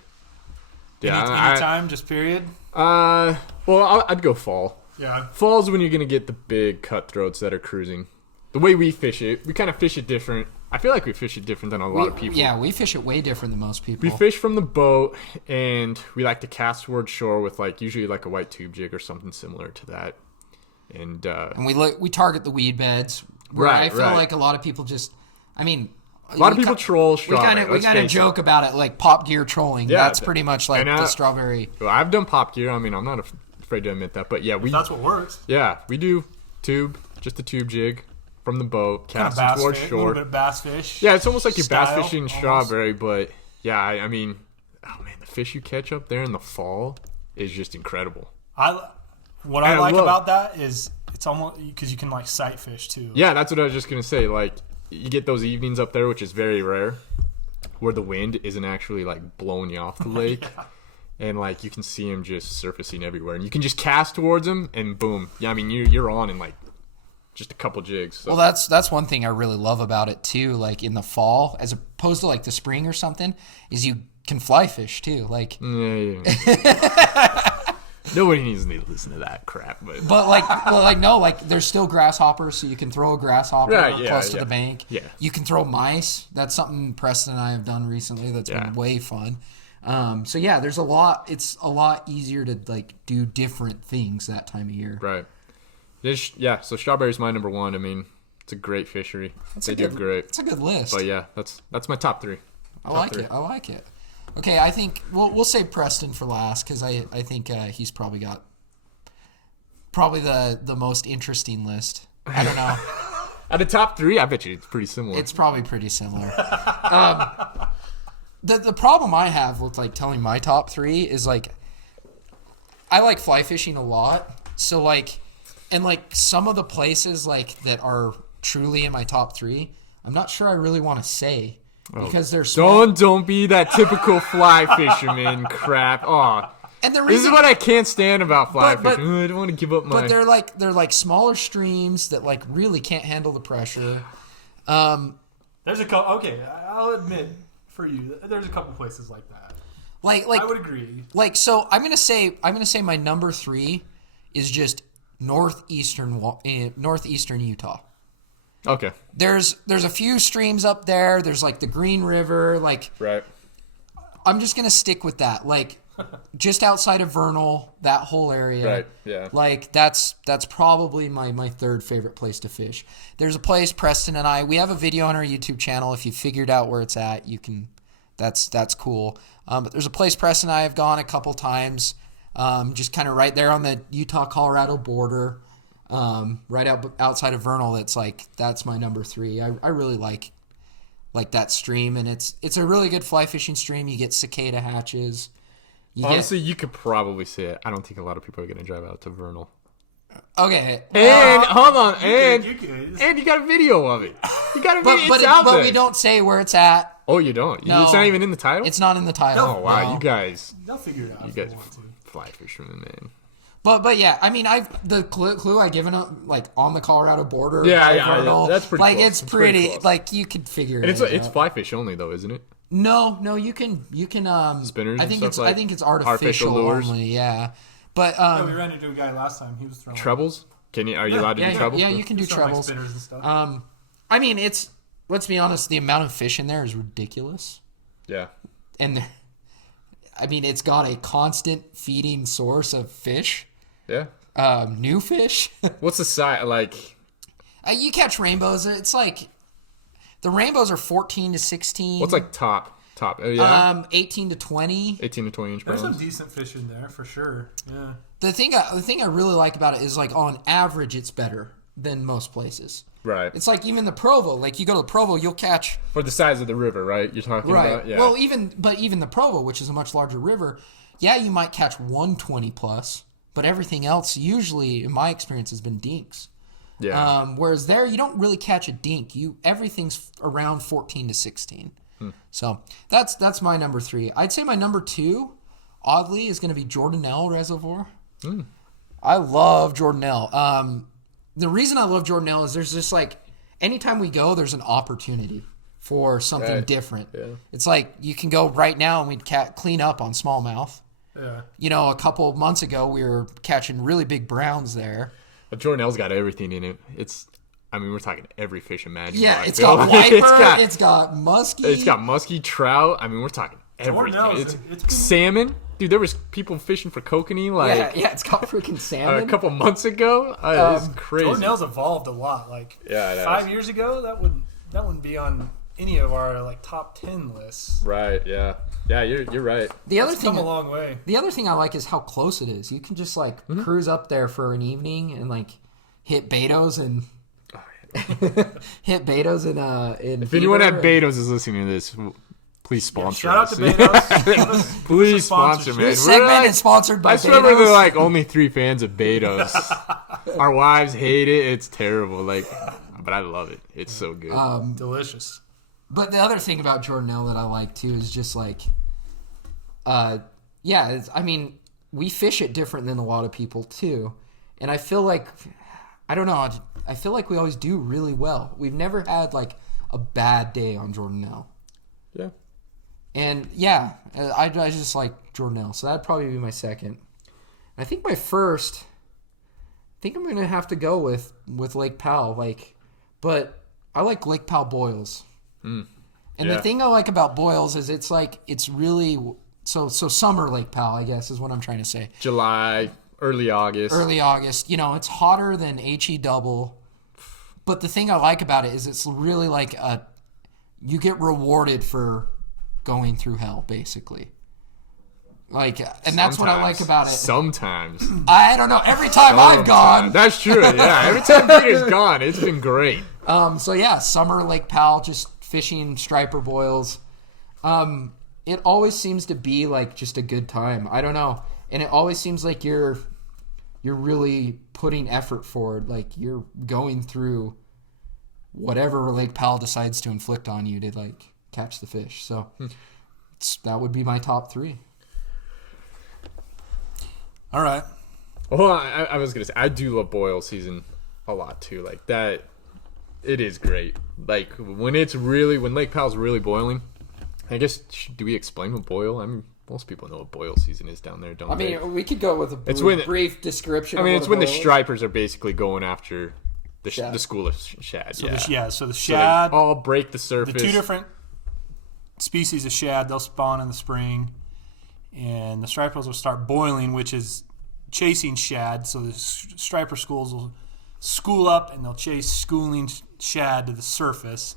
Yeah, any time, just period? Well, I'd go fall. Yeah. Fall's when you're going to get the big cutthroats that are cruising. The way we fish it, we kind of fish it different. I feel like we fish it different than a lot of people. Yeah, we fish it way different than most people. We fish from the boat, and we like to cast towards shore with usually a white tube jig or something similar to that. And we target the weed beds. Where I feel like a lot of people a lot of people troll strawberry. We kind of joke about it like Pop Gear trolling. Yeah, that's pretty much like the strawberry. Well, I've done Pop Gear. I mean, I'm not afraid to admit that. But yeah, that's what works. Yeah, we do just a tube jig from the boat, cast towards shore. A little bit of bass fish. Yeah, it's almost like you're bass fishing strawberry. But yeah, I mean, oh man, the fish you catch up there in the fall is just incredible. What I like about that is it's almost because you can sight fish too. Yeah, that's what I was just gonna say. You get those evenings up there, which is very rare, where the wind isn't actually blowing you off the lake, and you can see them just surfacing everywhere, and you can just cast towards them, and boom. Yeah, I mean you're on in just a couple jigs. So. Well, that's one thing I really love about it too. In the fall, as opposed to the spring or something, is you can fly fish too. Yeah. Nobody needs me to listen to that crap, but there's still grasshoppers, so you can throw a grasshopper close to the bank. Yeah, you can throw mice. That's something Preston and I have done recently. That's been way fun. So yeah, there's a lot. It's a lot easier to do different things that time of year. Right. So strawberry's my number 1. I mean, it's a great fishery. They do great. It's a good list. But yeah, that's my top 3. I like it. Okay, I think we'll save Preston for last because I think he's probably got the most interesting list. I don't know. Out of top 3, I bet you it's pretty similar. It's probably pretty similar. The problem I have with telling my top 3 is I like fly fishing a lot. So and some of the places that are truly in my top 3, I'm not sure I really want to say. Because they're small. Don't be that typical fly fisherman crap. Oh, and this is what I can't stand about fly fishing. I don't want to give up my. But they're smaller streams that really can't handle the pressure. There's a couple. Okay, I'll admit for you, there's a couple places like that. I would agree. So I'm gonna say my number 3 is just northeastern Utah. Okay. There's a few streams up there. There's the Green River. Right. I'm just gonna stick with that. Just outside of Vernal, that whole area. Right. Yeah. That's probably my third favorite place to fish. There's a place Preston and we have a video on our YouTube channel. If you figured out where it's at, you can. That's cool. But there's a place Preston and I have gone a couple times. Just kind of right there on the Utah-Colorado border. Right outside of Vernal, that's my number 3. I really like that stream, and it's a really good fly fishing stream. You get cicada hatches. Honestly, you could probably say it. I don't think a lot of people are going to drive out to Vernal. Okay. And hold on, you could. And you got a video of it. You got a video. But we don't say where it's at. Oh, you don't? No, it's not even in the title? It's not in the title. Oh, wow. No. You guys. They'll figure it out. You guys fly fishermen, man. But yeah, I mean, the clue I given up on the Colorado border. Yeah, that's pretty. Close. It's pretty you could figure it. It's fly fish only though, isn't it? No, you can spinners. I think it's artificial only. Yeah, but we ran into a guy last time. He was throwing trebles. Are you allowed to do trebles? Yeah, you can do trebles. Spinners and stuff. I mean, let's be honest. The amount of fish in there is ridiculous. Yeah, and it's got a constant feeding source of fish. Yeah. New fish. What's the size you catch rainbows. It's the rainbows are 14 to 16. What's top? Oh, yeah. 18 to 20. 18 to 20 inch There's pounds. some decent fish in there for sure. Yeah. The thing I really like about it is on average it's better than most places. Right. It's even the Provo. You go to the Provo, you'll catch for the size of the river, right? You're talking about. Yeah. Well, even the Provo, which is a much larger river, yeah, you might catch 120 plus. but everything else usually, in my experience, has been dinks. Yeah. Whereas there, you don't really catch a dink. Everything's around 14 to 16. So that's my number 3. I'd say my number 2, oddly, is going to be Jordanelle Reservoir. I love Jordanelle. The reason I love Jordanelle is there's just like, anytime we go, there's an opportunity for something different. Yeah. It's like you can go right now and we'd clean up on smallmouth. Yeah. You know, a couple of months ago, we were catching really big browns there. But Jordanelle's got everything in it. We're talking every fish imaginable. Yeah, it's got wiper, it's got muskie. It's got muskie, trout. We're talking everything. It's salmon. Dude, there was people fishing for kokanee. Yeah, it's got freaking salmon. A couple months ago. It's crazy. Jordanelle's evolved a lot. 5 years ago, that wouldn't be on any of our top 10 lists. Right, yeah. Yeah, you're right. It's come a long way. The other thing I like is how close it is. You can just cruise up there for an evening and hit betos and hit betos in if anyone at Betos is listening to this, please sponsor shout us. Out to Betos. Please sponsor, man. This segment is sponsored by Betos. I swear we're like only 3 fans of Betos. Our wives hate it. It's terrible. But I love it. It's so good. Delicious. But the other thing about Jordanelle that I like too is just we fish it different than a lot of people too, and I feel like I feel like we always do really well. We've never had a bad day on Jordanelle. Yeah. And I just like Jordanelle, so that'd probably be my second. I think my first, I'm gonna have to go with Lake Powell, but I like Lake Powell boils. And the thing I like about boils is it's really so summer Lake Powell, I guess, is what I'm trying to say. July, early August. It's hotter than HE double. But the thing I like about it is it's really you get rewarded for going through hell, basically. That's what I like about it. Sometimes. I don't know. Every time I've gone. That's true. Yeah. Every time Peter's gone, it's been great. Summer Lake Powell, just fishing striper boils. It always seems to be just a good time. I don't know. And it always seems like you're really putting effort forward. You're going through whatever Lake Powell decides to inflict on you to catch the fish. So that would be my top 3. All right. Well, I was gonna say I do love boil season a lot too. That, it is great. When Lake Powell's really boiling. I guess, do we explain what boil? Most people know what boil season is down there, don't they? We could go with a brief description. It's when the stripers are basically going after the school of shad. So the shad. They all break the surface. The 2 different species of shad, they'll spawn in the spring, and the stripers will start boiling, which is chasing shad. So the striper schools will school up, and they'll chase schooling shad to the surface,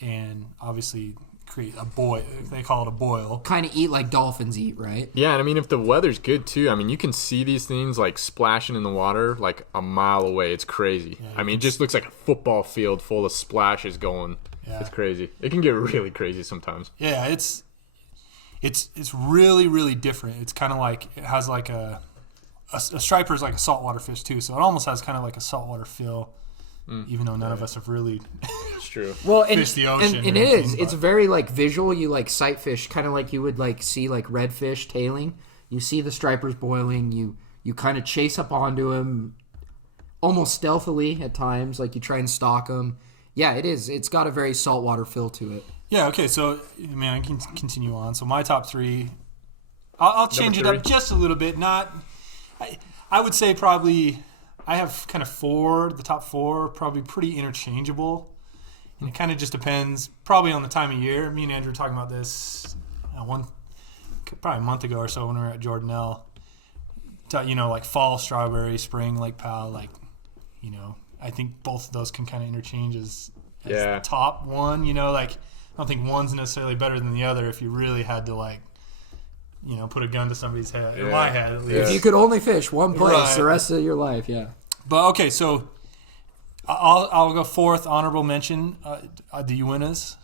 and obviously create a boil. They call it a boil. Kind of eat like dolphins eat, right? Yeah, and if the weather's good too, you can see these things splashing in the water a mile away. It's crazy. Yeah, it just looks like a football field full of splashes going. Yeah. It's crazy. It can get really crazy sometimes. Yeah, it's really, really different. It's kind of it has a striper is like a saltwater fish too, so it almost has kind of a saltwater feel. Even though none of us have really it's true. Well, fished the ocean. And it is. It's very visual. You sight fish, kind of like you would see redfish tailing. You see the stripers boiling. You kind of chase up onto them, almost stealthily at times. You try and stalk them. Yeah, it is. It's got a very saltwater feel to it. Yeah. Okay. So I can continue on. So my top 3, I'll change it up just a little bit. I would say probably. I have kind of 4, the top 4, probably pretty interchangeable. And it kind of just depends, probably on the time of year. Me and Andrew were talking about this probably a month ago or so when we were at Jordanelle. Fall strawberry, spring Lake Powell. I think both of those can kind of interchange as the top one. I don't think one's necessarily better than the other if you really had to put a gun to somebody's head. In my head, at least. If you could only fish one place the rest of your life, yeah. But okay, so I'll go 4th, honorable mention, the Uintas.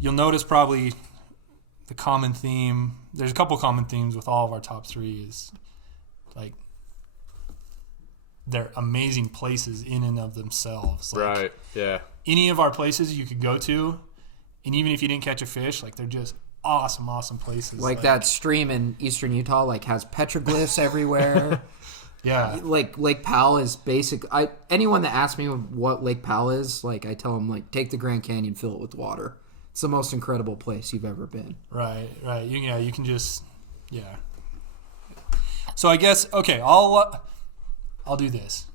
You'll notice probably the common theme. There's a couple common themes with all of our top three. Is like they're amazing places in and of themselves. Like, Right. Yeah. any of our places you could go to, and even if you didn't catch a fish, like they're just awesome places. Like that stream in eastern Utah, like has petroglyphs everywhere. Yeah. Like Lake Powell is basic. Anyone that asks me what Lake Powell is, like I tell them, like take the Grand Canyon, fill it with water. It's the most incredible place you've ever been. Right. You can just, yeah. So I guess, okay, I'll do this.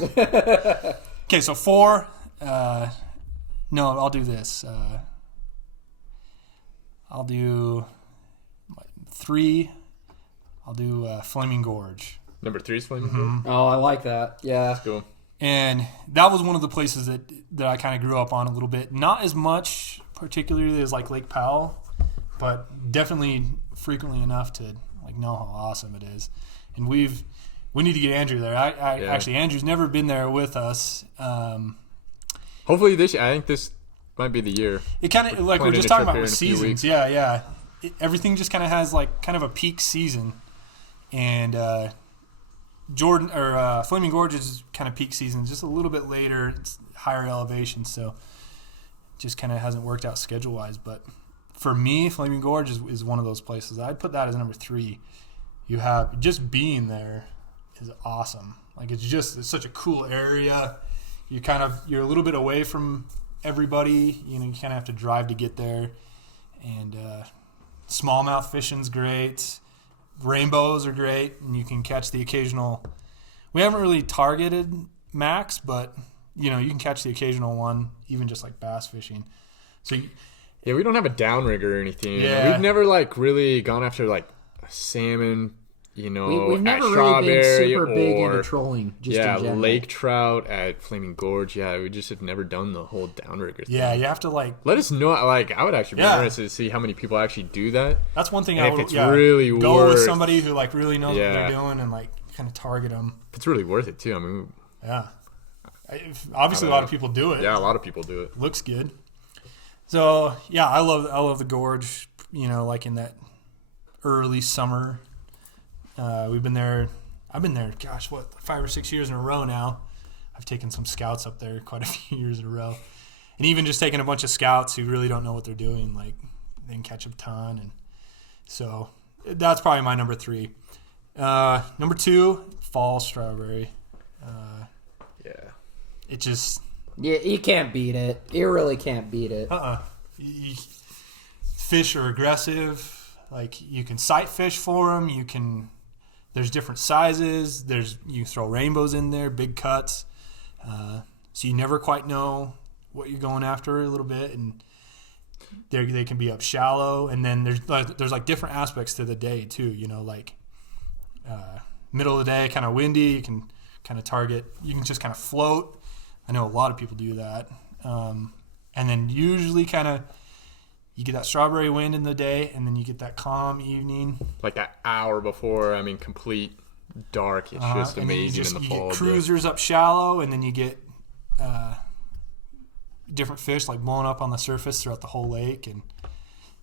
Okay, so 4. No, I'll do this. I'll do 3. I'll do Flaming Gorge. Number 3 is Flaming Gorge. Oh, I like that. Yeah. Cool. And that was one of the places that I kind of grew up on a little bit. Not as much, particularly as like Lake Powell, but definitely frequently enough to like know how awesome it is. And we need to get Andrew there. Actually, Andrew's never been there with us. Hopefully this year. I think this might be the year. It kind of like we're just talking about with seasons. Yeah. Everything just kind of has like kind of a peak season, and Flaming Gorge is kind of peak season, just a little bit later. It's higher elevation, so just kind of hasn't worked out schedule wise. But for me, Flaming Gorge is one of those places. I'd put that as number 3. You have just being there is awesome. Like it's such a cool area. You're a little bit away from everybody. You know, you kind of have to drive to get there. And smallmouth fishing's great. Rainbows are great, and you can catch the occasional. We haven't really targeted max, but you know you can catch the occasional one, even just like bass fishing. So yeah, we don't have a downrigger or anything. Yeah. We've never like really gone after like salmon. You know, We've never at really been Strawberry super big or into trolling. Just in general. lake trout at Flaming Gorge. Yeah, we just have never done the whole downrigger thing. yeah, you have to like. Let us know. Like, I would actually be interested to see how many people actually do that. That's one thing And I if would it's really go worth, with somebody who like really knows what they're doing and like kind of target them. If it's really worth it too. I mean, Yeah, obviously a lot of people do it. yeah, a lot of people do it. Looks good. So yeah, I love the gorge. You know, like in that early summer. I've been there. Gosh, 5 or 6 years in a row now. I've taken some scouts up there quite a few years in a row, and even just taking a bunch of scouts who really don't know what they're doing, like they can catch a ton. And so that's probably my number 3. Number 2, fall strawberry. Yeah. It just You can't beat it. You really can't beat it. Fish are aggressive. Like you can sight fish for them. There's different sizes. You throw rainbows in there, big cuts. So you never quite know what you're going after a little bit, and they can be up shallow. And then there's like different aspects to the day too. You know, like middle of the day, kind of windy. You can kind of target. You can just kind of float. I know a lot of people do that. And then usually kind of. You get that strawberry wind in the day, and then you get that calm evening. Like that hour before, complete dark. It's just amazing in the fall. You get cruisers up shallow, and then you get different fish like blowing up on the surface throughout the whole lake. And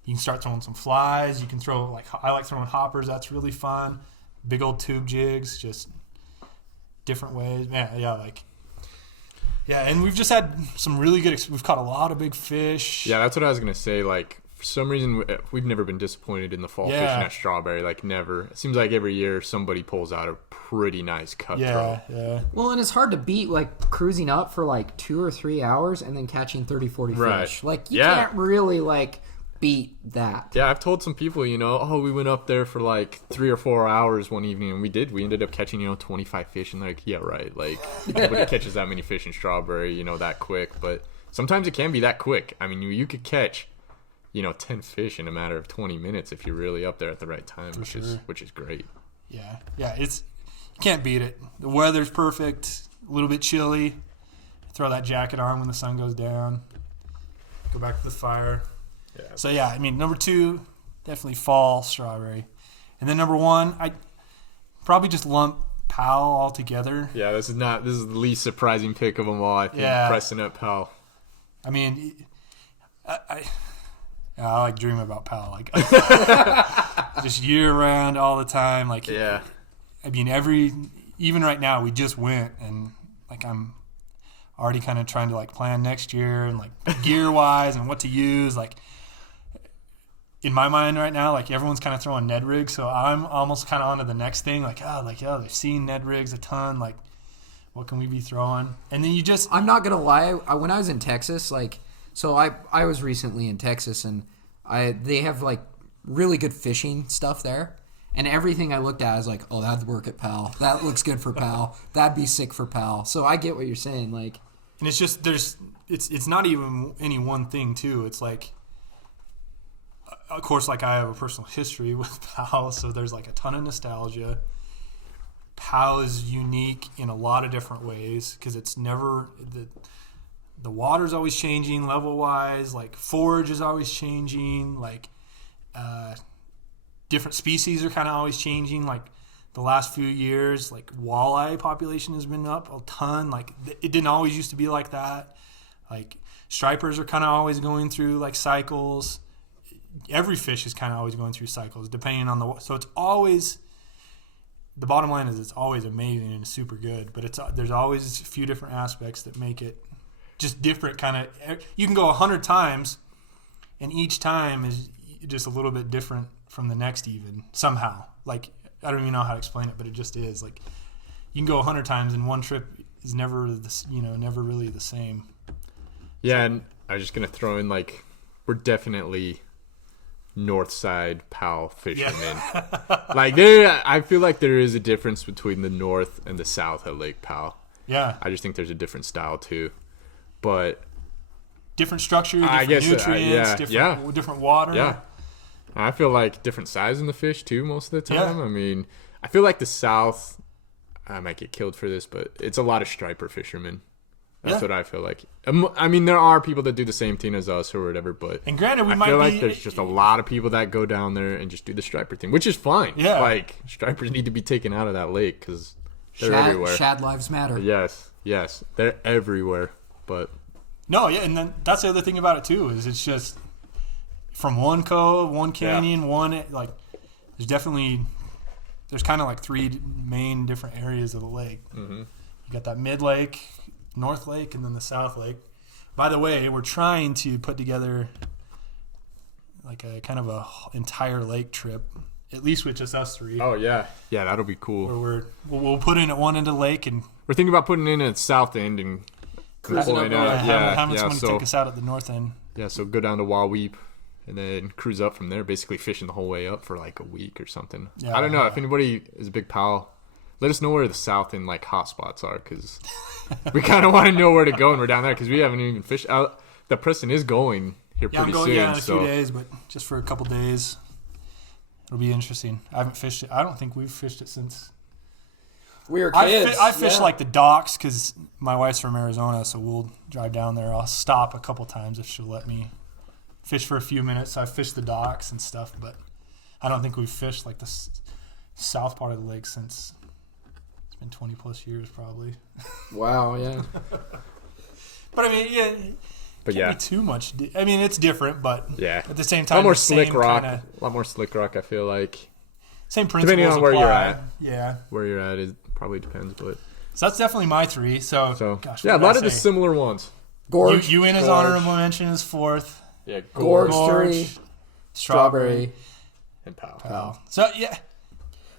you can start throwing some flies. You can throw, I like throwing hoppers. That's really fun. Big old tube jigs, just different ways. Yeah, and we've just had some really good. We've caught a lot of big fish. Yeah, that's what I was gonna say. Like for some reason, we've never been disappointed in the fall fishing at Strawberry. Like never. It seems like every year somebody pulls out a pretty nice cutthroat. Yeah. Well, and it's hard to beat like cruising up for like 2 or 3 hours and then catching 30, 40 fish. Like you can't really like beat that. Yeah, I've told some people, we went up there for like 3 or 4 hours one evening, and we ended up catching 25 fish, and they're like, yeah, right, like nobody catches that many fish in Strawberry that quick. But sometimes it can be that quick. I mean, you could catch 10 fish in a matter of 20 minutes if you're really up there at the right time, which is great. Yeah, it's you can't beat it. The weather's perfect, a little bit chilly. Throw that jacket on when the sun goes down. Go back to the fire. Yeah. So yeah, I mean, number 2, definitely fall strawberry, and then number 1, I probably just lump Powell all together. Yeah, this is the least surprising pick of them all. I think Preston at Powell. I mean, I I like dream about PAL, like just year round all the time. Like, Yeah. I mean, even right now, we just went, and like I'm already kind of trying to like plan next year and like gear wise and what to use. Like in my mind right now, like everyone's kind of throwing Ned rigs, so I'm almost kind of on to the next thing. Like, they've seen Ned rigs a ton. Like, what can we be throwing? And then you just I'm not gonna lie. When I was in Texas, like, so I was recently in Texas, and they have like really good fishing stuff there, and everything I looked at, I was like, oh, that'd work at PAL. That looks good for PAL. That'd be sick for PAL. So I get what you're saying, like, and it's just it's not even any one thing too. It's like, of course, like I have a personal history with PAL, so there's like a ton of nostalgia. PAL is unique in a lot of different ways because it's never the water's always changing level wise. Like forage is always changing. Like different species are kind of always changing. Like the last few years, like walleye population has been up a ton. Like it didn't always used to be like that. Like stripers are kind of always going through like cycles. Every fish is kind of always going through cycles depending on so it's always, the bottom line is it's always amazing and super good, but there's always a few different aspects that make it just different. Kind of, you can go 100 times and each time is just a little bit different from the next, even somehow. Like, I don't even know how to explain it, but it just is. Like, you can go 100 times and one trip is never really the same. Yeah, and I was just gonna throw in, like, we're definitely north side PAL fishermen. Like, I feel like there is a difference between the north and the south at Lake PAL. Yeah, I just think there's a different style too, but different structure, different nutrients, different water. Yeah, I feel like different size in the fish too most of the time. Yeah. I mean, I feel like the south, I might get killed for this, but it's a lot of striper fishermen. That's what I feel like. I mean, there are people that do the same thing as us or whatever, but and granted, I feel like there's just a lot of people that go down there and just do the striper thing, which is fine. Yeah, like stripers need to be taken out of that lake because they're everywhere. Shad lives matter. Yes, they're everywhere. But no, yeah, and then that's the other thing about it too is it's just from one cove, one canyon, like there's kind of like three main different areas of the lake. Mm-hmm. You got that mid lake, North Lake, and then the South Lake. By the way, we're trying to put together like a kind of a entire lake trip, at least with just us three. Oh yeah, that'll be cool. Where we'll put in at one end of the lake, and we're thinking about putting in at south end and cruising up. Having somebody take us out at the north end. Yeah, so go down to Waweep and then cruise up from there, basically fishing the whole way up for like a week or something. Yeah, I don't know if anybody is a big PAL. Let us know where the south end like hot spots are, because we kind of want to know where to go when we're down there, because we haven't even fished out. The Preston is going here pretty soon. Yeah, in a few days, but just for a couple days. It'll be interesting. I haven't fished it. I don't think we've fished it since we were kids. I fish like the docks because my wife's from Arizona, so we'll drive down there. I'll stop a couple times if she'll let me fish for a few minutes. So I fished the docks and stuff, but I don't think we've fished like the south part of the lake since it's been 20 plus years probably. Wow, yeah. But I mean, yeah. But Can't be too much. I mean, it's different, but yeah, at the same time, a lot more slick rock. A lot more slick rock. I feel like same principles. Depending on where you're at. Yeah, where you're at, it probably depends. But so that's definitely my three. So gosh, yeah, a lot of the similar ones. Gorge, you in his honorable mention is fourth. Yeah, Gorge, Strawberry, and PAL. So yeah,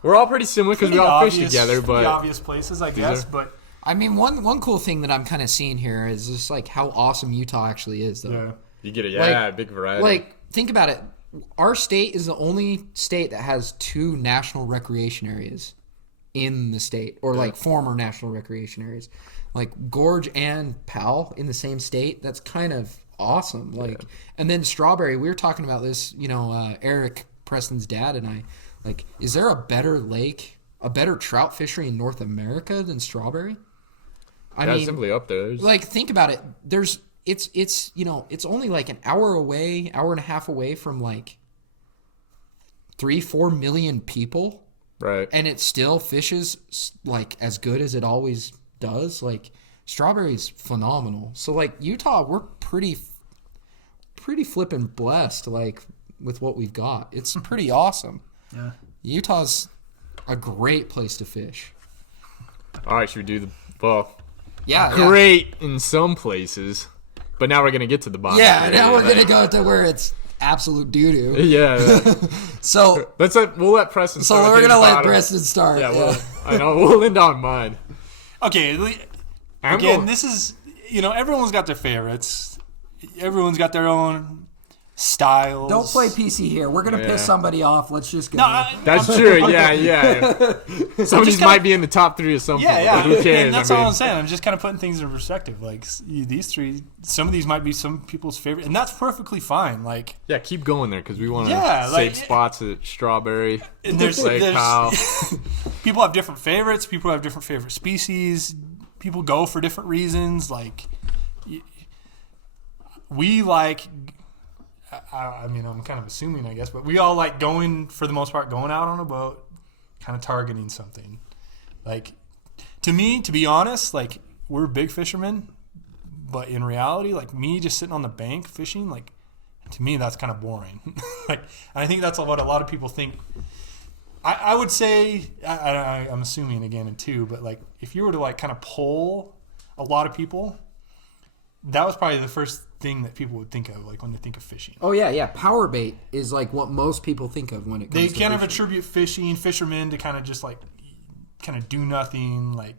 we're all pretty similar because we all fish together. But obvious places, I guess. But I mean, one cool thing that I'm kind of seeing here is just like how awesome Utah actually is, though. Yeah. You get a big variety. Like, think about it. Our state is the only state that has 2 national recreation areas in the state, or like former national recreation areas, like Gorge and PAL in the same state. That's kind of awesome. Like, and then Strawberry. We were talking about this. Eric Preston's dad and I. Like, is there a better lake, a better trout fishery in North America than Strawberry? I mean, simply up there. Like, think about it. It's only like an hour and a half away from like 3-4 million people, right? And it still fishes like as good as it always does. Like, Strawberry's phenomenal. So like Utah, we're pretty pretty flippin' blessed, like, with what we've got. It's pretty awesome. Yeah. Utah's a great place to fish. All right, should we do well, Yeah. great in some places, but now we're going to get to the bottom. Yeah, now we're going to go to where it's absolute doo-doo. Yeah. So We'll let Preston start. we're with going to his let bottom. Preston start. Yeah, I know. We'll end on mine. Okay. Again, this is, everyone's got their favorites. Everyone's got their own styles. Don't play PC here. We're going to piss somebody off. Let's just go. No, That's true. Yeah. Some of these might be in the top 3 of some people. Yeah. Who cares? And that's all I'm saying. I'm just kind of putting things in perspective. Like, these 3, some of these might be some people's favorite, and that's perfectly fine. Like, yeah, keep going there because we want to like, save spots at Strawberry. And there's Lake Powell. People have different favorites. People have different favorite species. People go for different reasons. Like, we like. I mean, I'm kind of assuming, I guess, but we all like going, for the most part, going out on a boat, kind of targeting something. Like, to me, to be honest, like, we're big fishermen, but in reality, like, me just sitting on the bank fishing, like, to me, that's kind of boring. Like, and I think that's what a lot of people think. I would say, I'm assuming again in 2, but like, if you were to like kind of poll a lot of people, that was probably the first thing that people would think of, like when they think of fishing. Oh yeah. Power bait is like what most people think of when it comes They to kind of fishing. attribute fishermen to kind of just like, kind of do nothing, like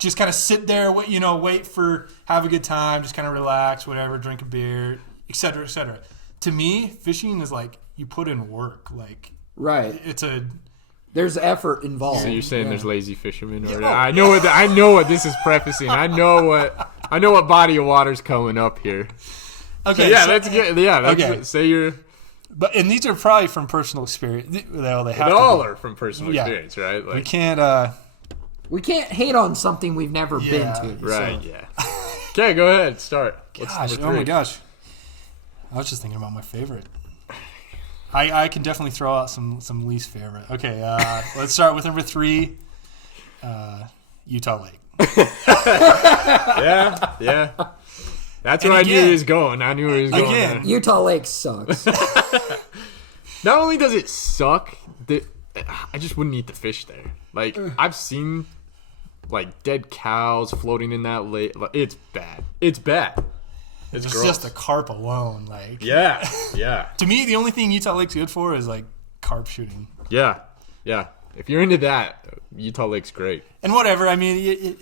just kind of sit there, wait for, have a good time, just kind of relax, whatever, drink a beer, etc., etc. To me, fishing is like you put in work, like Right. There's effort involved. So you're saying there's lazy fishermen? Or, Yeah. I know what this is prefacing. I know what body of water's coming up here. Okay. So, yeah, let's get. Yeah, let's Okay. say you're. But and these are probably from personal experience. Well, they have They to all be. are from personal Yeah. experience, right? Like, We can't. We can't hate on something we've never Yeah. been to. right? So. Yeah. Okay, go ahead. Start. What's Gosh, number oh 3? my gosh. I was just thinking about my favorite. I can definitely throw out some least favorite. Okay, let's start with number 3, Utah Lake. Yeah. That's And where I knew again- he was going. I knew where he was going. Again. there. Utah Lake sucks. Not only does it suck, I just wouldn't eat the fish there. Like, I've seen like dead cows floating in that lake. Like, it's bad. It's bad. It's It's gross. just a carp alone. Like, Yeah. to me, the only thing Utah Lake's good for is like carp shooting. Yeah. If you're into that, Utah Lake's great. And whatever. I mean,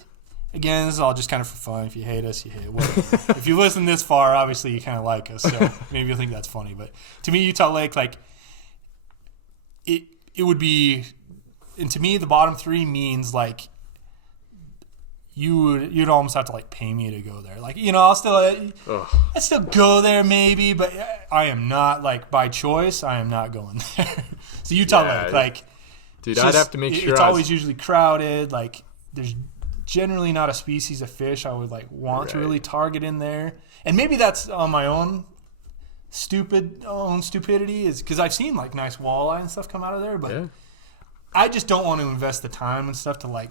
again, this is all just kind of for fun. If you hate us, you hate it. Whatever. If you listen this far, obviously you kind of like us. So maybe you'll think that's funny. But to me, Utah Lake, like, it would be, and to me, the bottom 3 means like you'd almost have to like pay me to go there. Like, I'd still go there maybe, but I am not, like, by choice, I am not going there. So Utah Lake, like, Dude, I'd have to make sure it's always usually crowded. Like, there's generally not a species of fish I would like want to Right. really target in there. And maybe that's on my own stupidity, is because I've seen like nice walleye and stuff come out of there, but Yeah. I just don't want to invest the time and stuff to like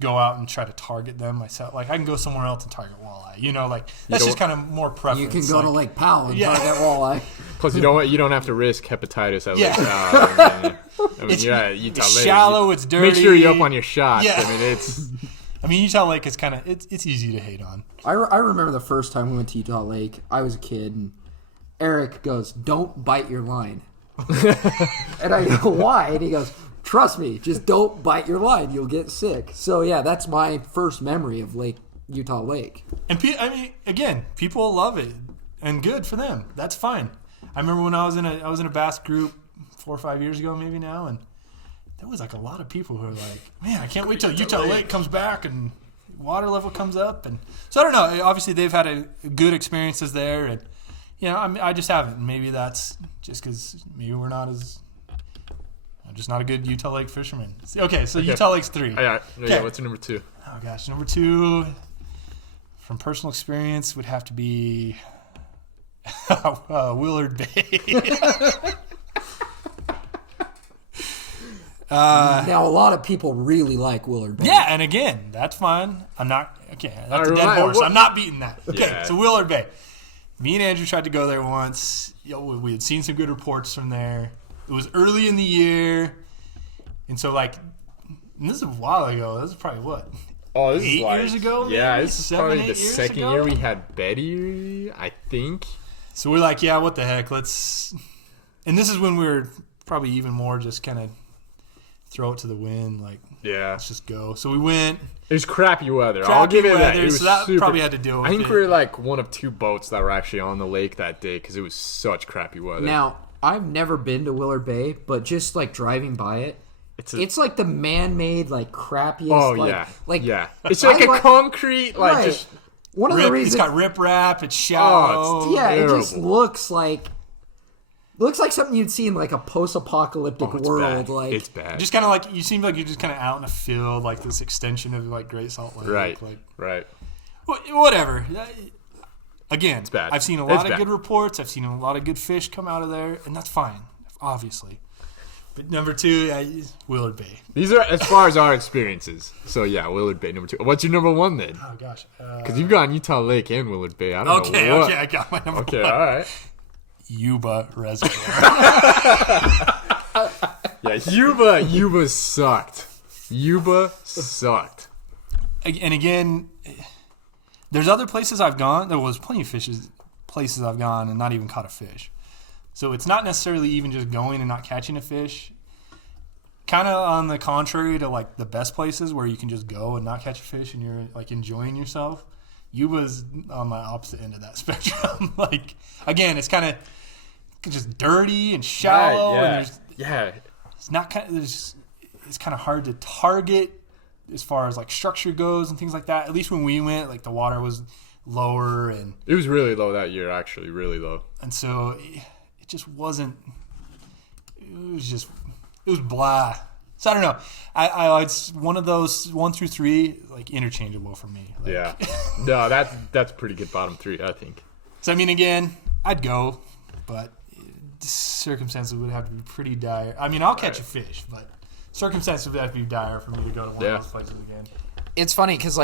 go out and try to target them myself. Like, I can go somewhere else and target walleye. Like, that's just kind of more preference. You can go to Lake Powell and Yeah. target walleye. Plus, you don't have to risk hepatitis at Yeah. Lake Powell. I mean, It's- you're at Utah it's Lake. shallow, it's dirty. Make sure you're up on your shots. Yeah. I mean, Utah Lake is kind of it's easy to hate on. I remember the first time we went to Utah Lake. I was a kid, and Eric goes, "Don't bite your line." And I go, "Why?" And he goes, "Trust me, just don't bite your line. You'll get sick." So yeah, that's my first memory of Utah Lake. And I mean, again, people love it, and good for them. That's fine. I remember when I was in a bass group 4 or 5 years ago, maybe now, and there was like a lot of people who were like, "Man, I can't wait till Utah Lake comes back and water level comes up." And so I don't know. Obviously, they've had good experiences there, and I just haven't. Maybe that's just because maybe I'm just not a good Utah Lake fisherman. Okay, so Utah Lake's 3. yeah. Okay. What's your number 2? Oh gosh, number 2, from personal experience, would have to be Willard Bay. Now, a lot of people really like Willard Bay. Yeah, and again, that's fine. I'm not okay. That's a All dead right, horse. what- I'm not beating that. Okay, Yeah. so Willard Bay. Me and Andrew tried to go there once. We had seen some good reports from there. It was early in the year. And so, and this is a while ago. This is probably what? Oh, this 8 is years ago? Yeah, maybe? this is 7, probably 8 the years second ago? year we had Betty, I think. So we're like, yeah, what the heck? Let's. And this is when we were probably even more just kind of throw it to the wind. Yeah. Let's just go. So we went. It was crappy weather. I'll give it that. It was so that super, probably had to deal with I think it. we were one of 2 boats that were actually on the lake that day because it was such crappy weather. Now, I've never been to Willard Bay, but just driving by it, it's like the man-made, crappiest. Oh, yeah. It's like a concrete, right. just. One of the reasons. It's got riprap. It's shallow. it's Yeah, terrible. it just looks like something you'd see in a post-apocalyptic world. Bad. It's bad. Just kind of you seem like you're just kind of out in a field, this extension of Great Salt Lake. Right. Whatever. Again, it's bad. I've seen a lot of good reports. I've seen a lot of good fish come out of there, and that's fine, obviously. But number 2, Willard Bay. These are as far as our experiences. So yeah, Willard Bay number 2. What's your number 1 then? Oh gosh. Because you've gone Utah Lake and Willard Bay. I don't know what. Okay, I got my number 1. Okay, all right. Yuba Reservoir. Yeah, Yuba sucked. Yuba sucked. And again, there's other places I've gone. There was plenty of places I've gone and not even caught a fish. So it's not necessarily even just going and not catching a fish. Kind of on the contrary to the best places where you can just go and not catch a fish and you're enjoying yourself. Yuba's on the opposite end of that spectrum. Again, it's kind of just dirty and shallow. Yeah. It's not it's kind of hard to target as far as structure goes and things like that. At least when we went, the water was lower and it was really low that year, actually, really low. And so it just wasn't. It was blah. So I don't know. It's one of those 1 through 3 interchangeable for me. Yeah. No, that's pretty good bottom 3, I think. So I mean, again, I'd go, but circumstances would have to be pretty dire. I mean, I'll catch a fish, but circumstances would have to be dire for me to go to one of those places again. It's funny because,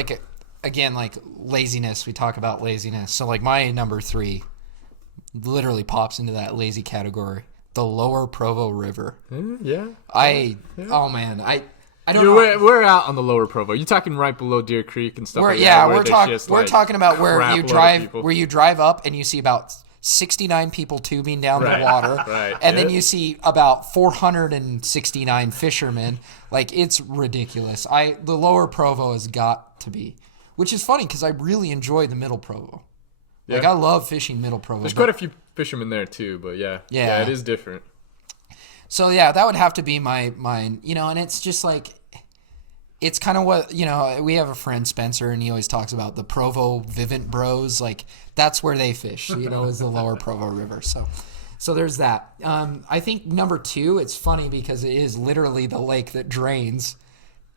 again, laziness. We talk about laziness. So, my number 3 literally pops into that lazy category. The Lower Provo River. Yeah. Oh man, I don't know. know. We're out on the Lower Provo. You talking right below Deer Creek and stuff like that? Yeah, we're talking about where you drive up and you see about 69 people tubing down the water, and then you see about 469 fishermen. It's ridiculous. The Lower Provo has got to be, which is funny because I really enjoy the Middle Provo. I love fishing Middle Provo. There's quite a few fishermen there too, but yeah, it is different. So yeah, that would have to be mine. And it's just it's kind of what, we have a friend, Spencer, and he always talks about the Provo Vivint Bros. That's where they fish, is the Lower Provo River. So there's that. I think number 2, it's funny because it is literally the lake that drains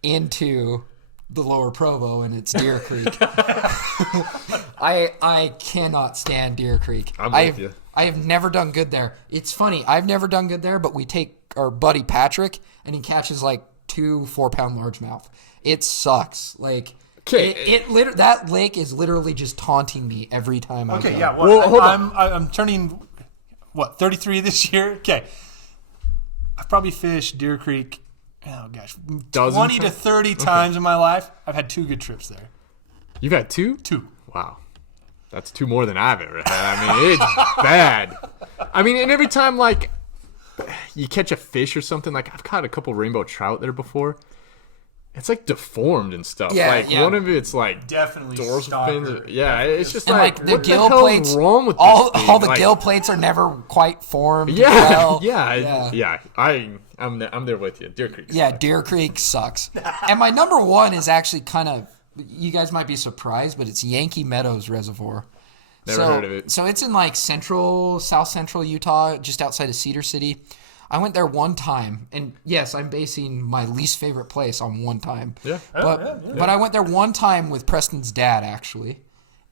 into the Lower Provo, and it's Deer Creek. I cannot stand Deer Creek. I'm with you. I have never done good there. It's funny. I've never done good there, but we take our buddy Patrick, and he catches 2 4-pound largemouth. It sucks. That lake is literally just taunting me every time I go. Okay, yeah. Hold on. I'm turning 33 this year. Okay, I've probably fished Deer Creek. Oh gosh, 20 to 30 times in my life. I've had 2 good trips there. You've had 2? 2. Wow. That's 2 more than I've ever had. I mean, it's bad. I mean, and every time, you catch a fish or something, I've caught a couple rainbow trout there before. It's, deformed and stuff. Yeah. One of it's, definitely dorsal fins. Yeah, it's just, And, what the gill hell plates, is wrong with all this thing? all the gill plates are never quite formed. Yeah, well. I'm there with you. Deer Creek. Yeah, Deer Creek sucks. And my number 1 is actually kind of, you guys might be surprised, but it's Yankee Meadows Reservoir. Never heard of it. So it's in south central Utah, just outside of Cedar City. I went there one time, and yes, I'm basing my least favorite place on one time. Yeah. But I went there one time with Preston's dad, actually,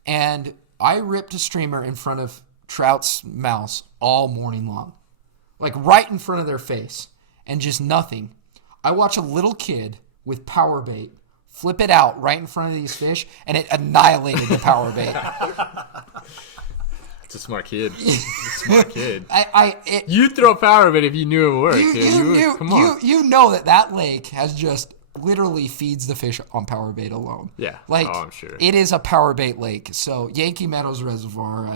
and I ripped a streamer in front of trout's mouths all morning long. Right in front of their face, and just nothing. I watch a little kid with power bait flip it out right in front of these fish, and it annihilated the power bait. It's a smart kid. It's a smart kid. It, You'd throw power bait if you knew it worked. Come on. You know that lake has just literally feeds the fish on power bait alone. Yeah. Like, I'm sure. It is a power bait lake. So Yankee Meadows Reservoir,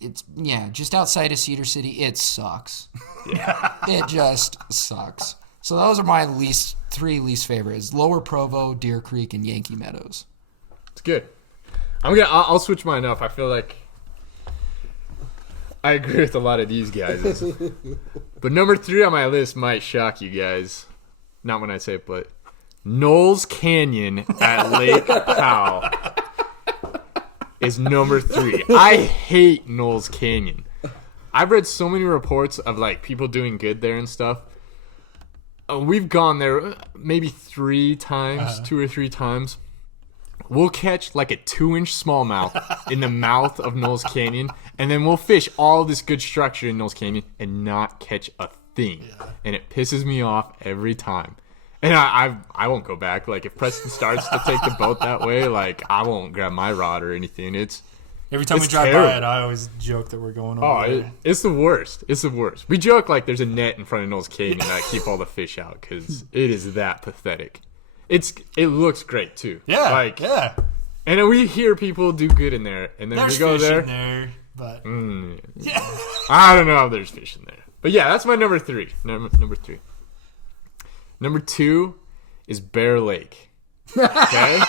it's just outside of Cedar City. It sucks. Yeah. It just sucks. So those are my three least favorites: Lower Provo, Deer Creek, and Yankee Meadows. It's good. I'll switch mine up. I feel like I agree with a lot of these guys. But number 3 on my list might shock you guys. Not when I say it, but Knowles Canyon at Lake Powell is number 3. I hate Knowles Canyon. I've read so many reports of like people doing good there and stuff. We've gone there maybe 3 times, 2 or 3 times. We'll catch like a 2-inch smallmouth in the mouth of Knowles Canyon, and then we'll fish all this good structure in Knowles Canyon and not catch a thing. Yeah. And it pisses me off every time. And I won't go back. Like, if Preston starts to take the boat that way, like, I won't grab my rod or anything. Every time we drive by it, I always joke that we're going over there. It's the worst. It's the worst. We joke like there's a net in front of Knowles Canyon that keep all the fish out because it is that pathetic. It looks great too. Yeah, yeah. And we hear people do good in there, and then there's we go fish there. In there, but yeah. I don't know if there's fish in there, but yeah, that's my number 3. Number 3. Number 2 is Bear Lake. Okay.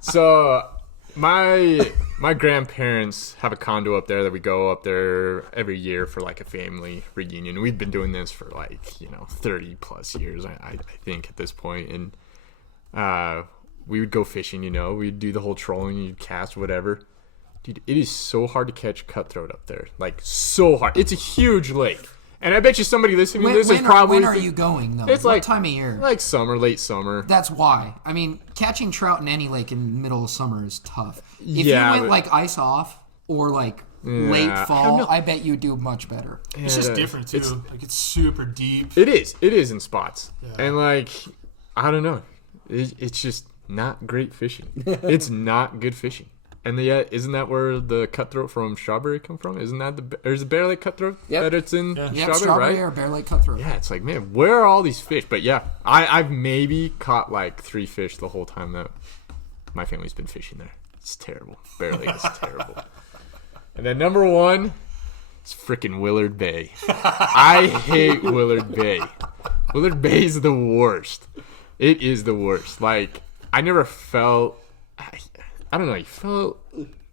So my grandparents have a condo up there that we go up there every year for like a family reunion. We've been doing this for 30 plus years, I think at this point. And we would go fishing, we'd do the whole trolling, you'd cast, whatever. Dude, it is so hard to catch cutthroat up there. Like, so hard. It's a huge lake. And I bet you somebody listening to this is probably... When are you going, though? It's what time of year? Like summer, late summer. That's why. I mean, catching trout in any lake in the middle of summer is tough. If you went, ice off or, late fall, I bet you'd do much better. It's just different, too. It's super deep. It is. It is in spots. Yeah. And, I don't know. It's just not great fishing. It's not good fishing. And yet, isn't that where the cutthroat from Strawberry come from? Isn't that there's a Bear Lake cutthroat that it's in Strawberry, right? Or Bear Lake cutthroat. Yeah, it's like, man, where are all these fish? But yeah, I've maybe caught 3 fish the whole time that my family's been fishing there. It's terrible. Bear Lake is terrible. And then number 1 is freaking Willard Bay. I hate Willard Bay. Willard Bay is the worst. It is the worst. I never felt... I don't know. You felt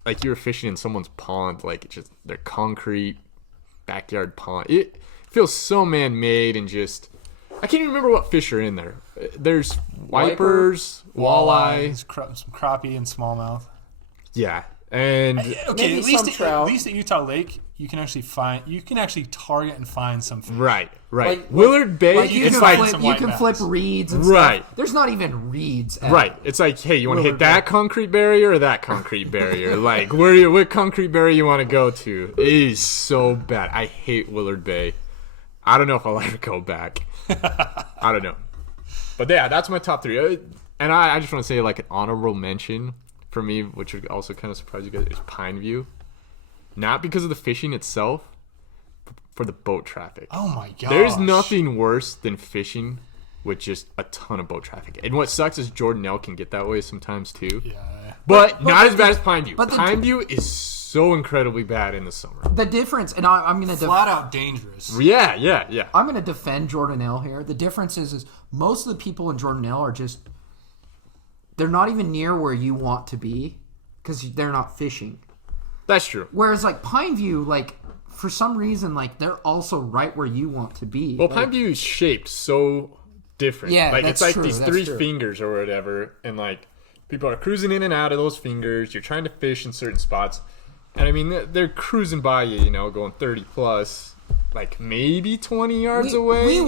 like you were fishing in someone's pond, it's just their concrete backyard pond. It feels so man-made and just... I can't even remember what fish are in there. There's wipers, walleye, some crappie and smallmouth. Yeah, and okay, at least at Utah Lake, you can actually target and find some fish. Right. Willard Bay, you can flip reeds and stuff. There's not even reeds. It's like, hey, you want to hit that concrete barrier or that concrete barrier? What concrete barrier you want to go to? It is so bad. I hate Willard Bay. I don't know if I'll ever go back. I don't know. But yeah, that's my top 3. And I just want to say an honorable mention for me, which would also kind of surprise you guys, is Pine View. Not because of the fishing itself, but for the boat traffic. Oh my gosh. There's nothing worse than fishing with just a ton of boat traffic. And what sucks is Jordanelle can get that way sometimes too. Yeah. But not as bad as Pine View. Pine View is so incredibly bad in the summer. The difference, and I'm going to... Flat out dangerous. Yeah. I'm going to defend Jordanelle here. The difference is most of the people in Jordanelle are just... They're not even near where you want to be because they're not fishing. That's true. Whereas Pine View, for some reason, they're also right where you want to be. Well, Pine View is shaped so different. Yeah, it's true. These 3 fingers or whatever, and people are cruising in and out of those fingers. You're trying to fish in certain spots, and I mean they're cruising by you, going 30 plus, maybe 20 yards away. We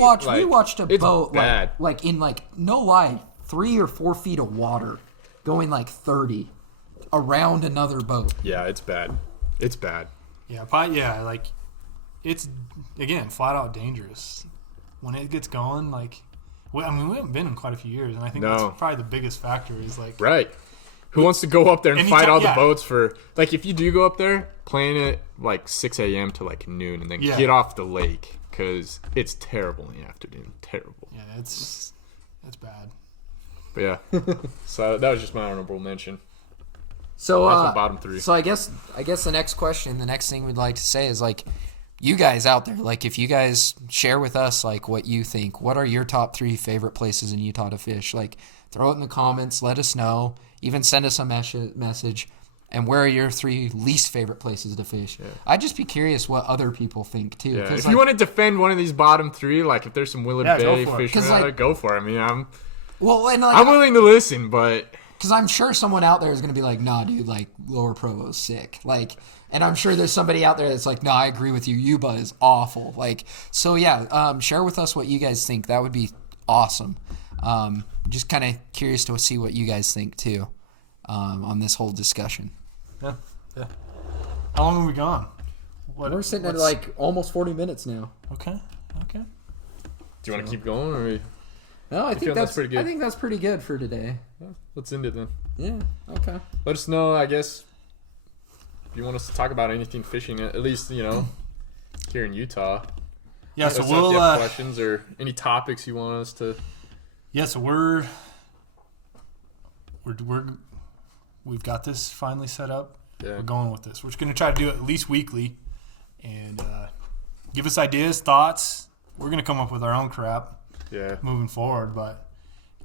watched a boat bad. In no lie, 3 or 4 feet of water, going 30. Around another boat. Yeah, it's bad. It's bad. Yeah, it's again flat out dangerous. When it gets going, we haven't been in quite a few years, and I think that's probably the biggest factor is right. Who wants to go up there and Anytime- fight all the yeah. boats for, like, if you do go up there, plan it like 6 a.m. to like noon and then Yeah. get off the lake because it's terrible in the afternoon. Terrible. Yeah, it's bad. But yeah, so that was just my honorable mention. So That's my bottom three. So I guess the next question, the next thing we'd like to say is like, you guys out there, like if you guys share with us like what you think, what are your top 3 favorite places in Utah to fish? Like throw it in the comments, let us know, even send us a message. And where are your 3 least favorite places to fish? Yeah. I'd just be curious what other people think too. Yeah. If like, you want to defend one of these bottom 3, like if there's some Willard Bay go for it. fishing, Like, go for it. I mean, I'm willing to listen, but because I'm sure someone out there is going to be like, nah, dude, like Lower Provo's sick. Like, and I'm sure there's somebody out there that's like, nah, I agree with you. Yuba is awful. Like, so yeah, share with us what you guys think. That would be awesome. Just kind of curious to see what you guys think too, on this whole discussion. Yeah. How long have we gone? We're sitting at like almost 40 minutes now. Okay. do you want to keep going or? No, I think that's pretty good. I think that's pretty good for today. Yeah, let's end it then. Yeah. Okay. Let us know, I guess, if you want us to talk about anything fishing, at least, here in Utah. Yeah, so Let us know if you we'll have questions or any topics you want us to. yeah, so we've got this finally set up. Yeah. We're going with this. We're just going to try to do it at least weekly and give us ideas, thoughts. We're going to come up with our own crap moving forward, but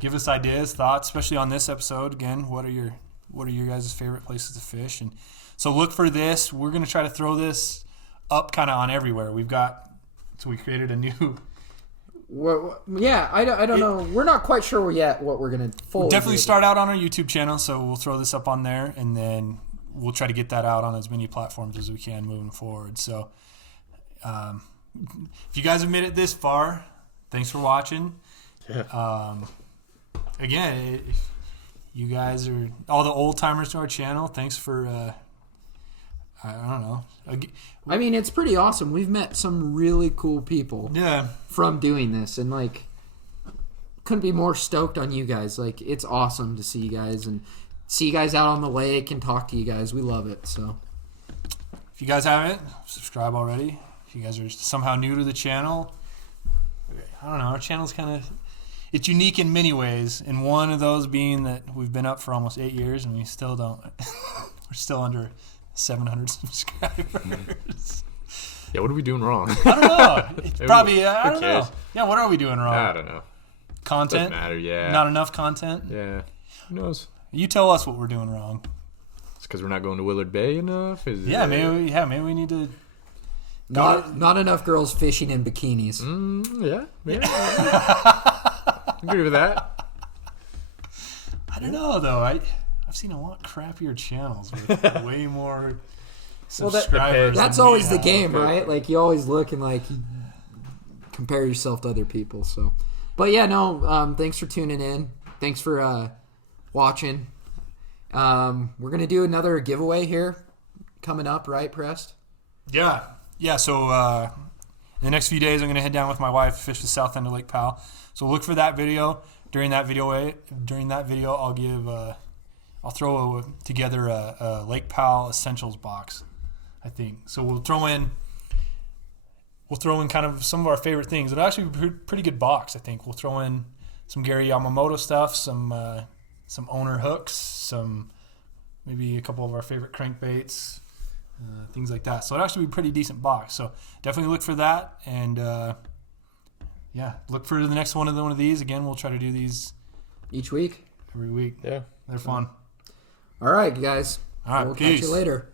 give us ideas, thoughts, especially on this episode. Again, what are your guys' favorite places to fish? And so look for this. We're going to try to throw this up kind of on everywhere. We created a new. Well, yeah, I don't know. We're not quite sure yet what we're gonna fully. We'll definitely do. start out on our YouTube channel, so we'll throw this up on there, and then we'll try to get that out on as many platforms as we can moving forward. So, if you guys have made it this far, thanks for watching. Yeah. Again, if you guys are all the old timers to our channel, thanks for. I don't know. I mean, it's pretty awesome. We've met some really cool people Yeah. from doing this, and like, couldn't be more stoked on you guys. Like, it's awesome to see you guys and see you guys out on the lake and talk to you guys. We love it. So, If you guys haven't, subscribe already. If you guys are somehow new to the channel, I don't know. Our channel's it's unique in many ways, and one of those being that we've been up for almost 8 years, and we still don't. We're still under 700 subscribers. Yeah, what are we doing wrong? I don't know. It's probably, I Who don't know. cares? Yeah, what are we doing wrong? I don't know. Content? Doesn't matter, yeah. Not enough content? Yeah. Who knows? You tell us what we're doing wrong. It's because we're not going to Willard Bay enough? Maybe we need to. not enough girls fishing in bikinis. Yeah. Agree with that. I don't know, though. I've seen a lot crappier channels with way more subscribers. That's than we always the have. game, right? Like, you always look and like you compare yourself to other people. So, but yeah, no. Thanks for tuning in. Thanks for watching. We're gonna do another giveaway here coming up, right, Prest? Yeah. So in the next few days, I'm going to head down with my wife to fish the south end of Lake Powell. So look for that video. During that video, I'll throw together a Lake Powell Essentials box, I think. So we'll throw in kind of some of our favorite things. It'll actually be a pretty good box, I think. We'll throw in some Gary Yamamoto stuff, some owner hooks, maybe a couple of our favorite crankbaits. Things like that. So it'll actually be a pretty decent box. So definitely look for that, and look for the next one of these. Again, we'll try to do these Each week? every week. Yeah. They're fun. All right, guys. All right, we'll peace. catch you later.